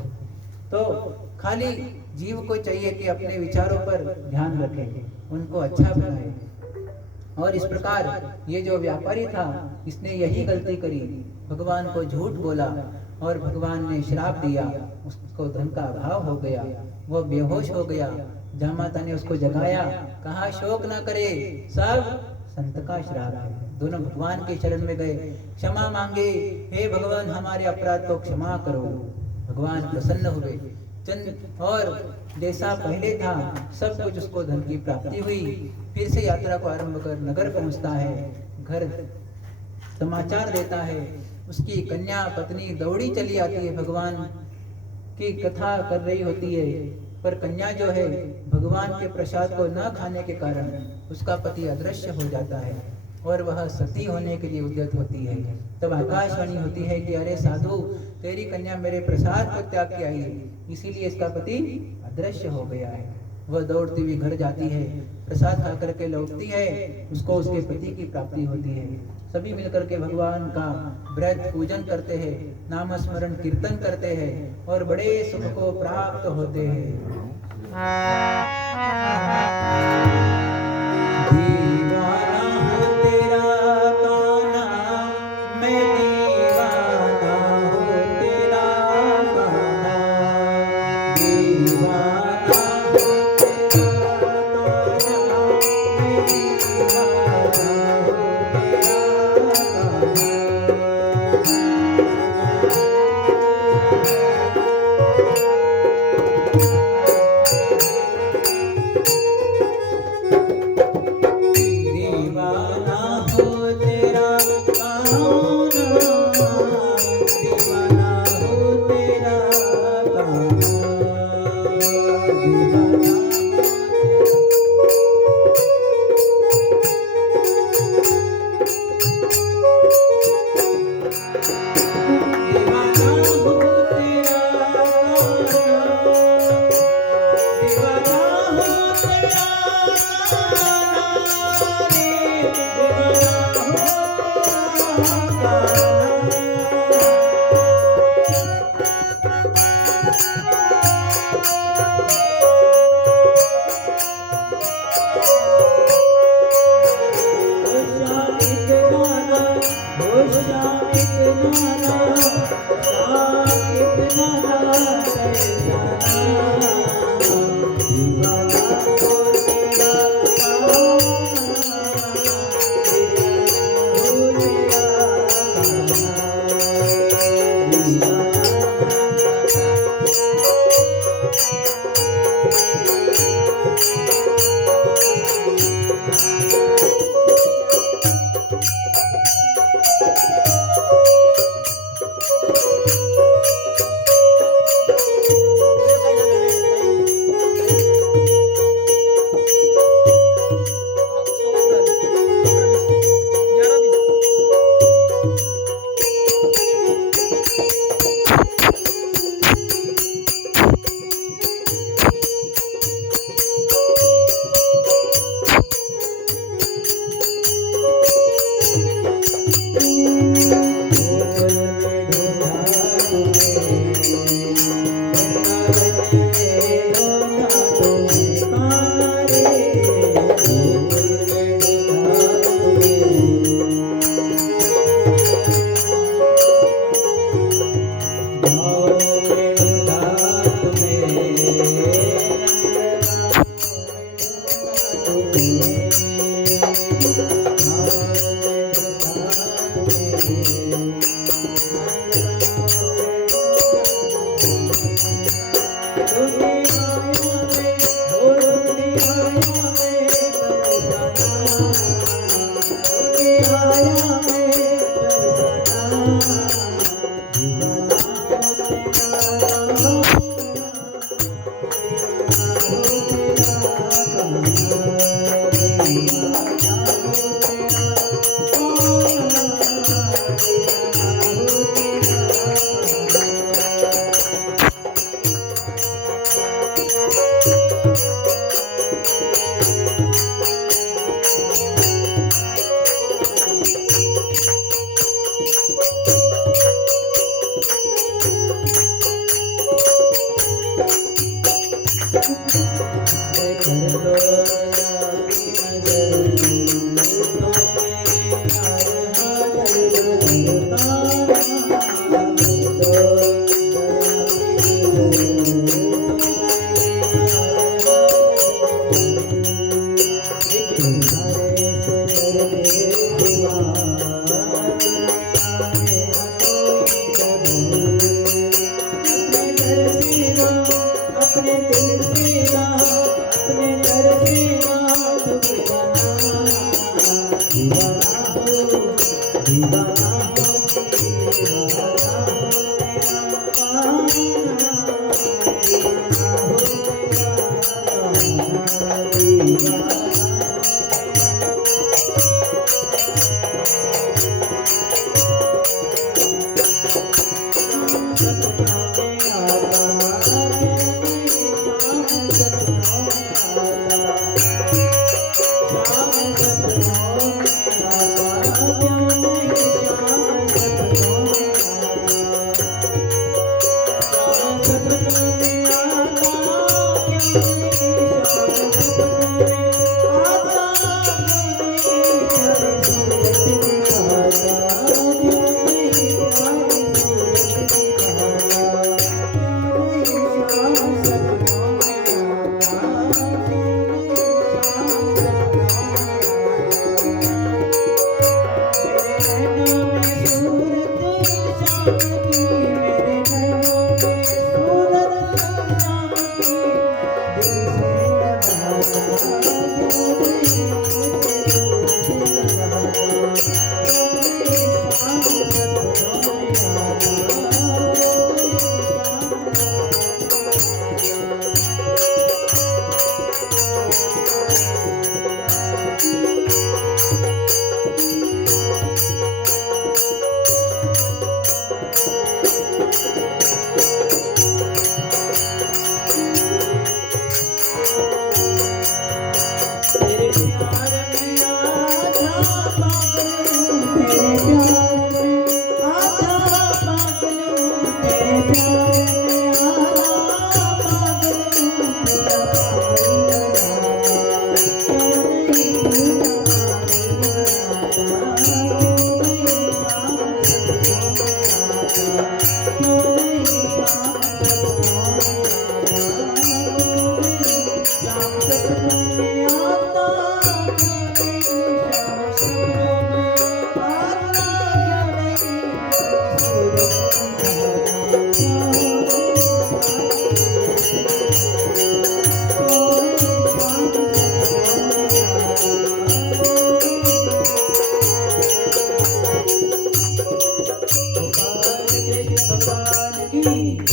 तो खाली जीव को चाहिए कि अपने विचारों पर ध्यान रखें, उनको अच्छा बनाए। और इस प्रकार ये जो व्यापारी था, इसने यही गलती करी, भगवान को झूठ बोला और भगवान ने श्राप दिया, उसको धन का अभाव हो गया, वो बेहोश हो गया। जामाता ने उसको जगाया, कहा शोक ना करे, सब संत का श्राप है। दोनों भगवान के शरण में गए, क्षमा मांगे, हे भगवान हमारे अपराध को क्षमा करो। भगवान प्रसन्न हुए। चंद और जैसा पहले था सब कुछ उसको धन की प्राप्ति हुई। फिर से यात्रा को आरंभ कर नगर पहुंचता है, घर समाचार देता है, उसकी कन्या पत्नी दौड़ी चली आती है, भगवान की कथा कर रही होती है, पर कन्या जो है भगवान के प्रसाद को न खाने के कारण उसका पति अदृश्य हो जाता है और वह सती होने के लिए उद्यत होती है। तब आकाशवाणी होती है कि अरे साधु, तेरी कन्या मेरे प्रसाद को त्याग के आई है, इसीलिए इसका पति अदृश्य हो गया है। वह दौड़ती हुई घर जाती है, प्रसाद खा करके लौटती है, उसको उसके पति की प्राप्ति होती है। सभी मिलकर के भगवान का व्रत पूजन करते हैं, नाम स्मरण कीर्तन करते हैं और बड़े सुख को प्राप्त होते हैं।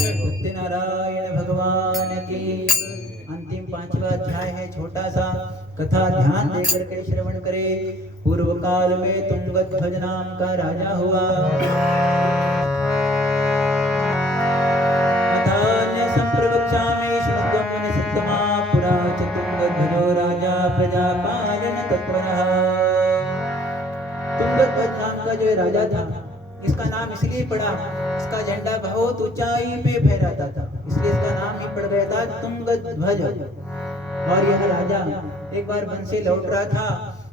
सत्यनारायण भगवान की। अंतिम 5वां अध्याय है, छोटा सा। कथा ध्यान देकर के श्रवण करे। पूर्व काल में तुंगध्वज नाम का राजा हुआ। अथान्य संप्रवक्ष्यामि शृण्वन् सत्तमा पुरा च तुंगध्वजो राजा प्रजापालन तत्परः। तुंगध्वज नाम का जो राजा था, इसका नाम इसलिए पड़ा, इसका झंडा बहुत ऊंचाई पे फहराता था, इसलिए इसका नाम ही पड़ गया था तुंगध्वज। और यह राजा एक बार वन से लौट रहा था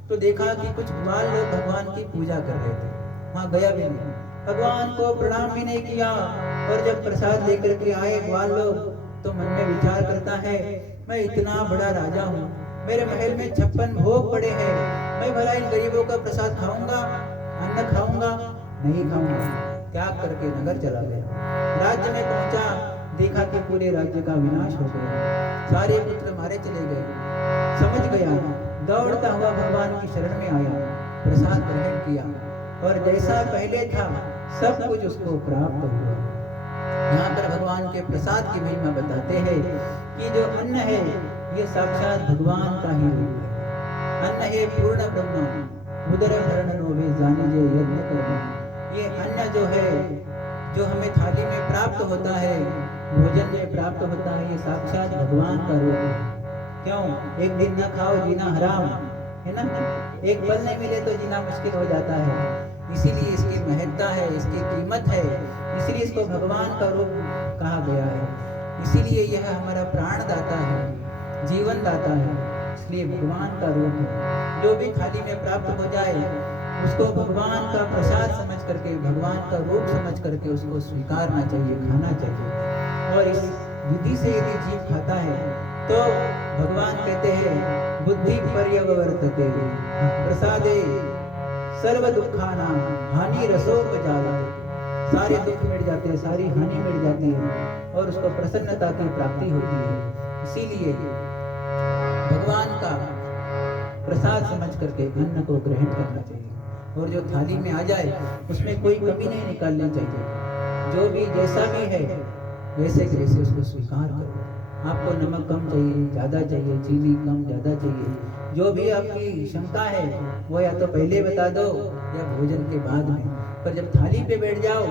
तो देखा कि कुछ ग्वाल लोग भगवान की पूजा कर रहे थे। वहां गया भी नहीं, भगवान को प्रणाम भी नहीं किया। और जब प्रसाद लेकर के आए ग्वाल लोग तो मन में विचार करता है, मैं इतना बड़ा राजा हूँ, मेरे महल में 56 भोग पड़े हैं, मैं भला इन गरीबों का प्रसाद खाऊंगा, अन्न खाऊंगा? नहीं खाऊंगा। त्याग करके नगर चला गया। राज्य में पहुंचा, देखा कि पूरे राज्य का विनाश हो गया, सारे पुत्र मारे चले गए। समझ गया, दौड़ता हुआ भगवान की शरण में आया, प्रसाद ग्रहण किया और जैसा पहले था सब कुछ उसको प्राप्त हुआ। यहाँ पर भगवान के प्रसाद की महिमा बताते हैं कि जो अन्न है ये साक्षात भगवान का ही रूप है। अन्न है पूर्ण ब्रह्म, उदर भरण नोवे जाने जे यज्ञ कर्म। ये अन्न जो है, जो हमें थाली में प्राप्त होता है, भोजन में प्राप्त होता है, ये साक्षात भगवान का रूप है। क्यों? एक दिन न खाओ जीना हराम है ना, एक पल नहीं मिले तो जीना मुश्किल हो जाता है। इसीलिए इसकी महत्ता है, इसकी कीमत है, इसलिए इसको भगवान का रूप कहा गया है। इसीलिए यह हमारा प्राण दाता है, जीवन दाता है, इसलिए भगवान का रूप है। जो भी थाली में प्राप्त हो जाए उसको भगवान का प्रसाद समझ करके, भगवान का रूप समझ करके उसको स्वीकारना चाहिए, खाना चाहिए। और इस विधि से यदि जीव खाता है तो भगवान कहते हैं बुद्धि पर्यवर्तते प्रसादे सर्व दुखाना हानि रसोपजायते। सारे दुख मिट जाते हैं, सारी हानि मिट जाती है और उसको प्रसन्नता की प्राप्ति होती है। इसीलिए भगवान का प्रसाद समझ करके अन्न को ग्रहण करना चाहिए और जो थाली में आ जाए उसमें कोई कमी नहीं निकालनी चाहिए। जो भी जैसा भी है वैसे के वैसे उसको स्वीकार करो। आपको नमक कम चाहिए, ज़्यादा चाहिए, चीनी कम ज़्यादा चाहिए, जो भी आपकी शंका है वो या तो पहले बता दो या भोजन के बाद में, पर जब थाली पे बैठ जाओ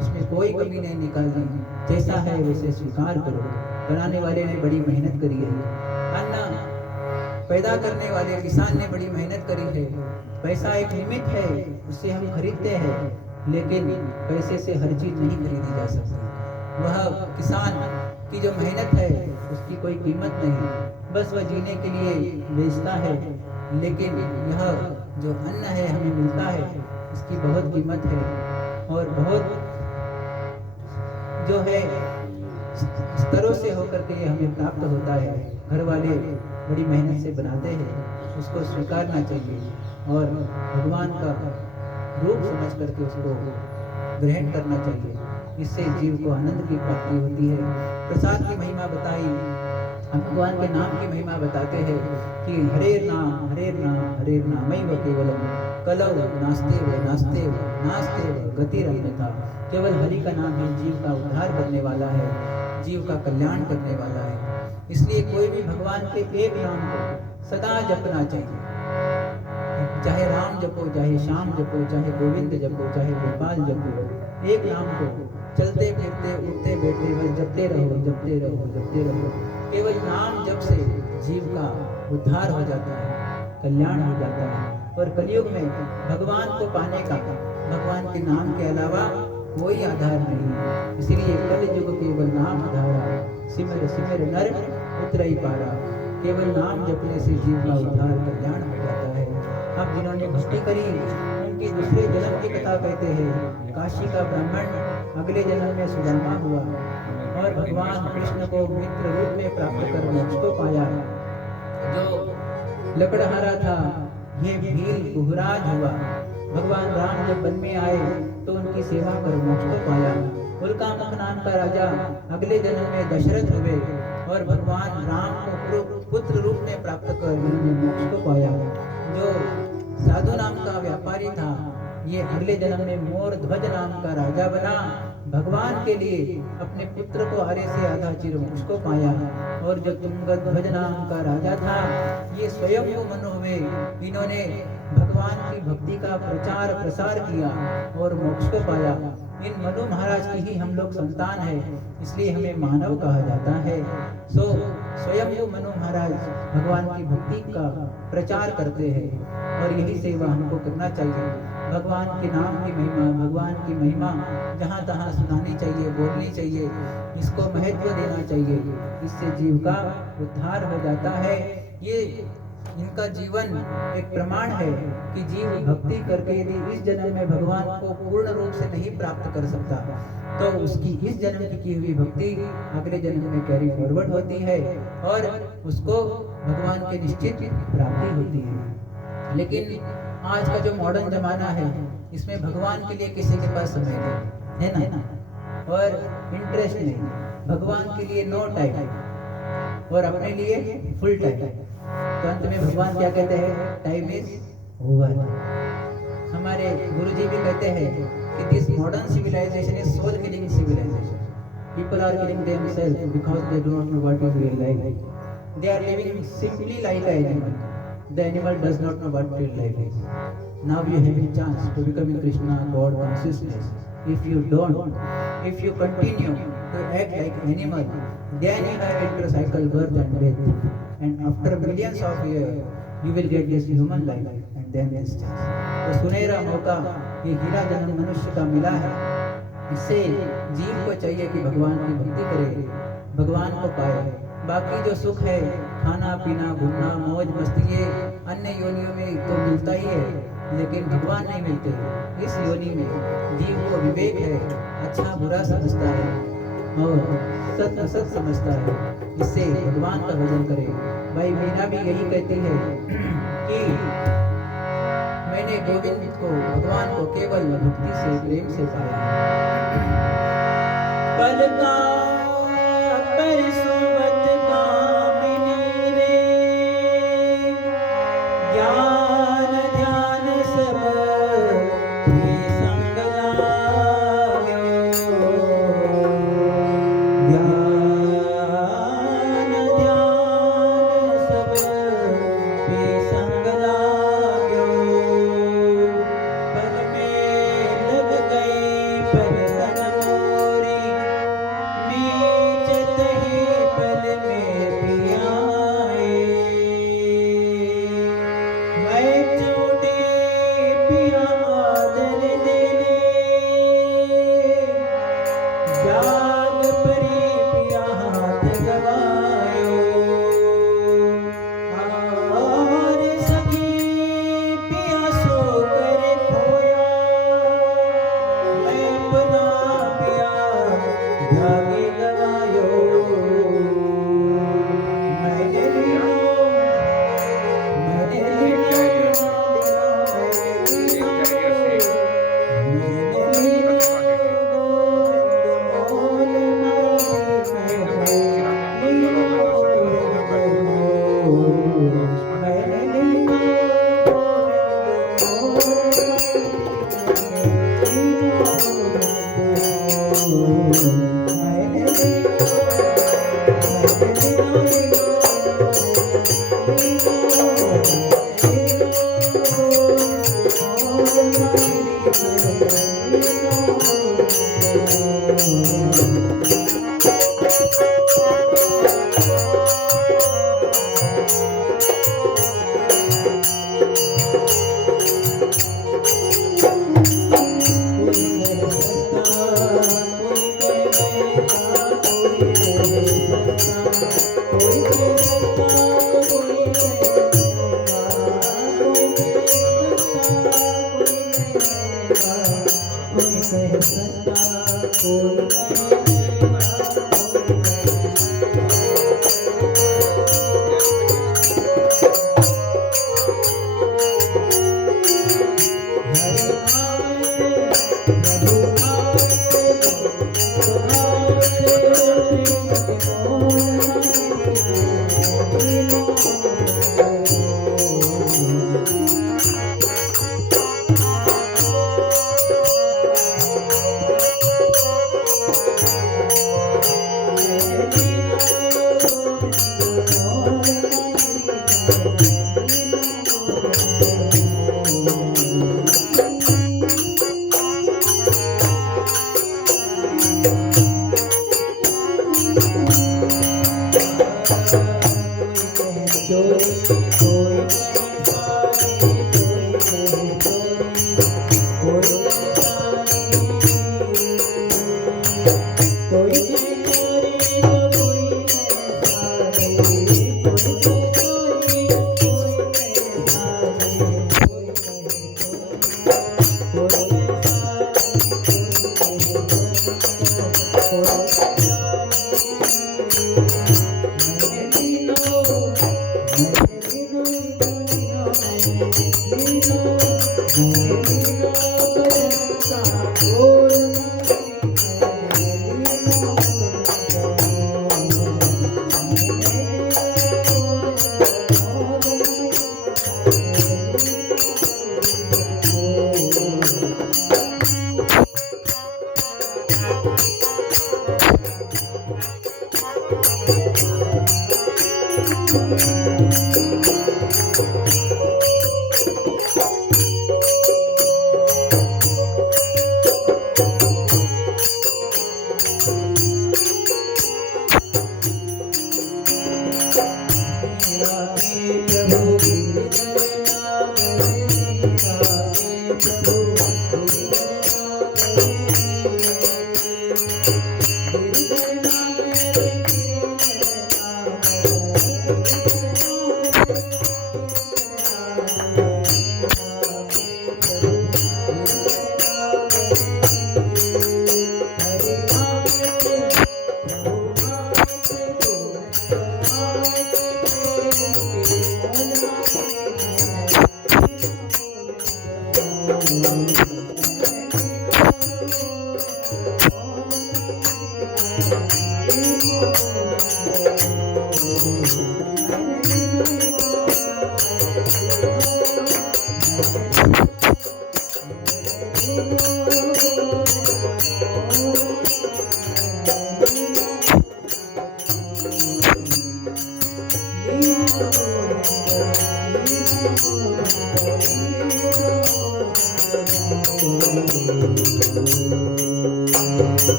उसमें कोई कमी नहीं निकालनी, जैसा है वैसे स्वीकार करो। बनाने वाले ने बड़ी मेहनत करी है, अन्न पैदा करने वाले किसान ने बड़ी मेहनत करी है। पैसा एक निमित्त है, उससे हम खरीदते हैं, लेकिन पैसे से हर चीज नहीं खरीदी जा सकती। वह किसान की जो मेहनत है उसकी कोई कीमत नहीं, बस वह जीने के लिए बेचता है। लेकिन यह जो अन्न है हमें मिलता है इसकी बहुत कीमत है और बहुत जो है स्तरों से होकर के ये हमें प्राप्त होता है। घर वाले बड़ी मेहनत से बनाते हैं, उसको स्वीकारना चाहिए और भगवान का रूप समझ करके उसको ग्रहण करना चाहिए। इससे जीव को आनंद की प्राप्ति होती है। प्रसाद की महिमा बताई, हम भगवान के नाम की महिमा बताते हैं कि हरे नाम नामैव केवलम कलौ नास्ते व गतिरन्यथा। केवल हरि का नाम ही जीव का उद्धार करने वाला है, जीव का कल्याण करने वाला है। इसलिए कोई भी भगवान के एक नाम को सदा जपना चाहिए, चाहे राम जपो, चाहे श्याम जपो, चाहे गोविंद जपो, चाहे गोपाल जपो। एक नाम को चलते फिरते उठते बैठते हुए जपते रहो। केवल नाम जप से जीव का उद्धार हो जाता है, कल्याण हो जाता है। और कलयुग में भगवान को पाने का भगवान के नाम के अलावा कोई आधार नहीं। इसीलिए कल युग केवल नाम आधारा, सिमर सिमर नर उतरई पारा। केवल नाम जपने से जीव का उद्धार कल्याण हो जाता है। अब जिन्होंने भक्ति करी उनकी दूसरे जन्म की कथा कहते हैं। काशी का ब्राह्मण अगले जन्म में सुदामा हुआ और भगवान कृष्ण को मित्र रूप में प्राप्त कर मोक्ष को पाया। जो लकड़हारा था ये भील गुहराज हुआ। भगवान राम जब वन में आए तो उनकी सेवा कर मोक्ष को पाया। उल्कामुख नाम का राजा अगले जन्म में दशरथ हुए और भगवान राम को पुत्र रूप में प्राप्त कर उन्होंने मोक्ष को पाया। जो साधु नाम का व्यापारी था ये अगले जन्म में मोर ध्वज नाम का राजा बना, भगवान के लिए अपने पुत्र को आरे से आधा चिर मोक्ष को पाया। और जो तुंगध्वज नाम का राजा था ये स्वयं को मनु हुए, इन्होंने भगवान की भक्ति का प्रचार प्रसार किया और मोक्ष को पाया। इन मनु महाराज की ही हम लोग संतान है, इसलिए हमें मानव कहा जाता है। सो स्वयं वो मनु महाराज भगवान की भक्ति का प्रचार करते हैं और यही सेवा हमको करना चाहिए। भगवान के नाम की महिमा, भगवान की महिमा जहाँ तहाँ सुनानी चाहिए, बोलनी चाहिए, इसको महत्व देना चाहिए। इससे जीव का उद्धार हो जाता है। ये इनका जीवन एक प्रमाण है कि जीव भक्ति करके यदि इस जन्म में भगवान को पूर्ण रूप से नहीं प्राप्त कर सकता तो उसकी इस जन्म की हुई भक्ति अगले जन्म में कैरी फॉरवर्ड होती है और उसको भगवान की निश्चित प्राप्ति होती है। लेकिन आज का जो मॉडर्न जमाना है, इसमें भगवान के लिए किसी के पास समय नहीं है ना, और इंटरेस्ट नहीं, भगवान के लिए नो टाइम और अपने लिए फुल टाइम। तो अंत में भगवान क्या कहते हैं? Time is over. हमारे गुरुजी भी कहते हैं कि this modern civilisation is soul killing civilisation. People are killing themselves because they do not know what is real life. They are living simply like an animal. The animal does not know what real life is. Now you have a chance to become a Krishna God consciousness. If you don't, if you continue to act like animal, then you have enter cycle birth and death. And after millions of years, you will get this human life and then this chance. तो सुनहरा मौका ये हीरा जन्म मनुष्य का मिला है। इससे जीव को चाहिए कि भगवान की भक्ति करे, भगवान को पाए। बाकी जो सुख है, खाना पीना घूमना मौज मस्ती, ये अन्य योनियों में तो मिलता ही है, लेकिन भगवान नहीं मिलते। इस योनि में जीव को विवेक है, अच्छा बुरा समझता है और सत असत समझता है। इससे भगवान का भजन करे। भाई मीरा भी यही कहती है कि मैंने गोविंद को, भगवान को केवल भक्ति से, प्रेम से पाया। पलका पर सुवत कामिनी रे, ज्ञान ध्यान सब ही संग लाग्यो। ज्ञान ध्यान सब ही संग लाग्यो। पल में लग गई पलकन मोरी, नीचत ही पल में पियाए। मैं चोटी पिया आदर देने, जाग परी पिया हाथ गवायो। और सखी पिया सो कर खोया, मैं बना पिया जागे गवायो। मैंने लीनो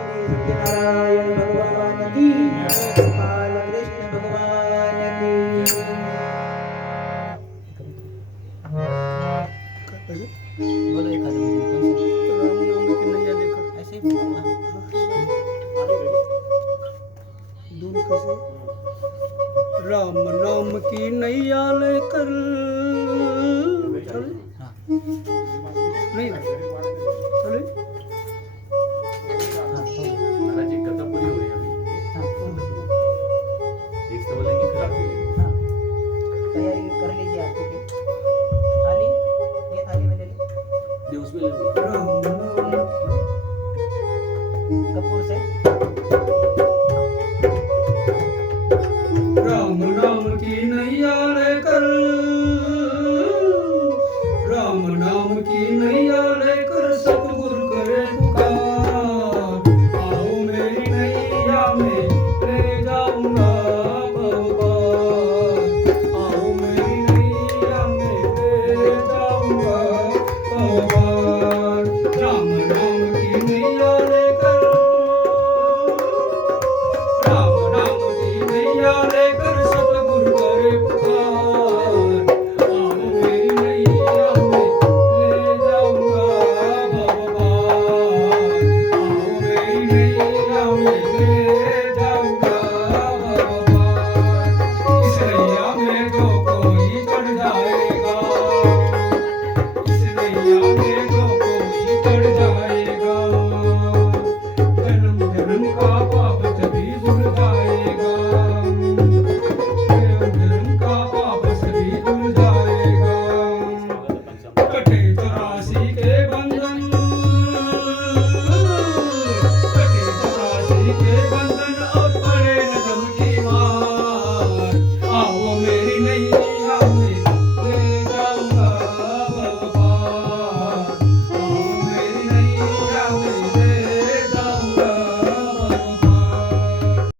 सत्यनारायण भगवान की गोपाल कृष्ण भगवान की बोलो एक आदमी राम नाम की नैया लेकर ऐसे ही बोलना। दूर कैसे राम नाम की नैया लेकर चले हाँ नहीं चले महाराज एक कथा पूरी हो रही है अभी हाँ एक तो बोलेंगे फिर आगे हाँ तैयारी कर लीजिए आरती की थाली ये थाली में ले लो ये उसमें ले लो। राम नाम कपूर से राम नाम की नैया लेकर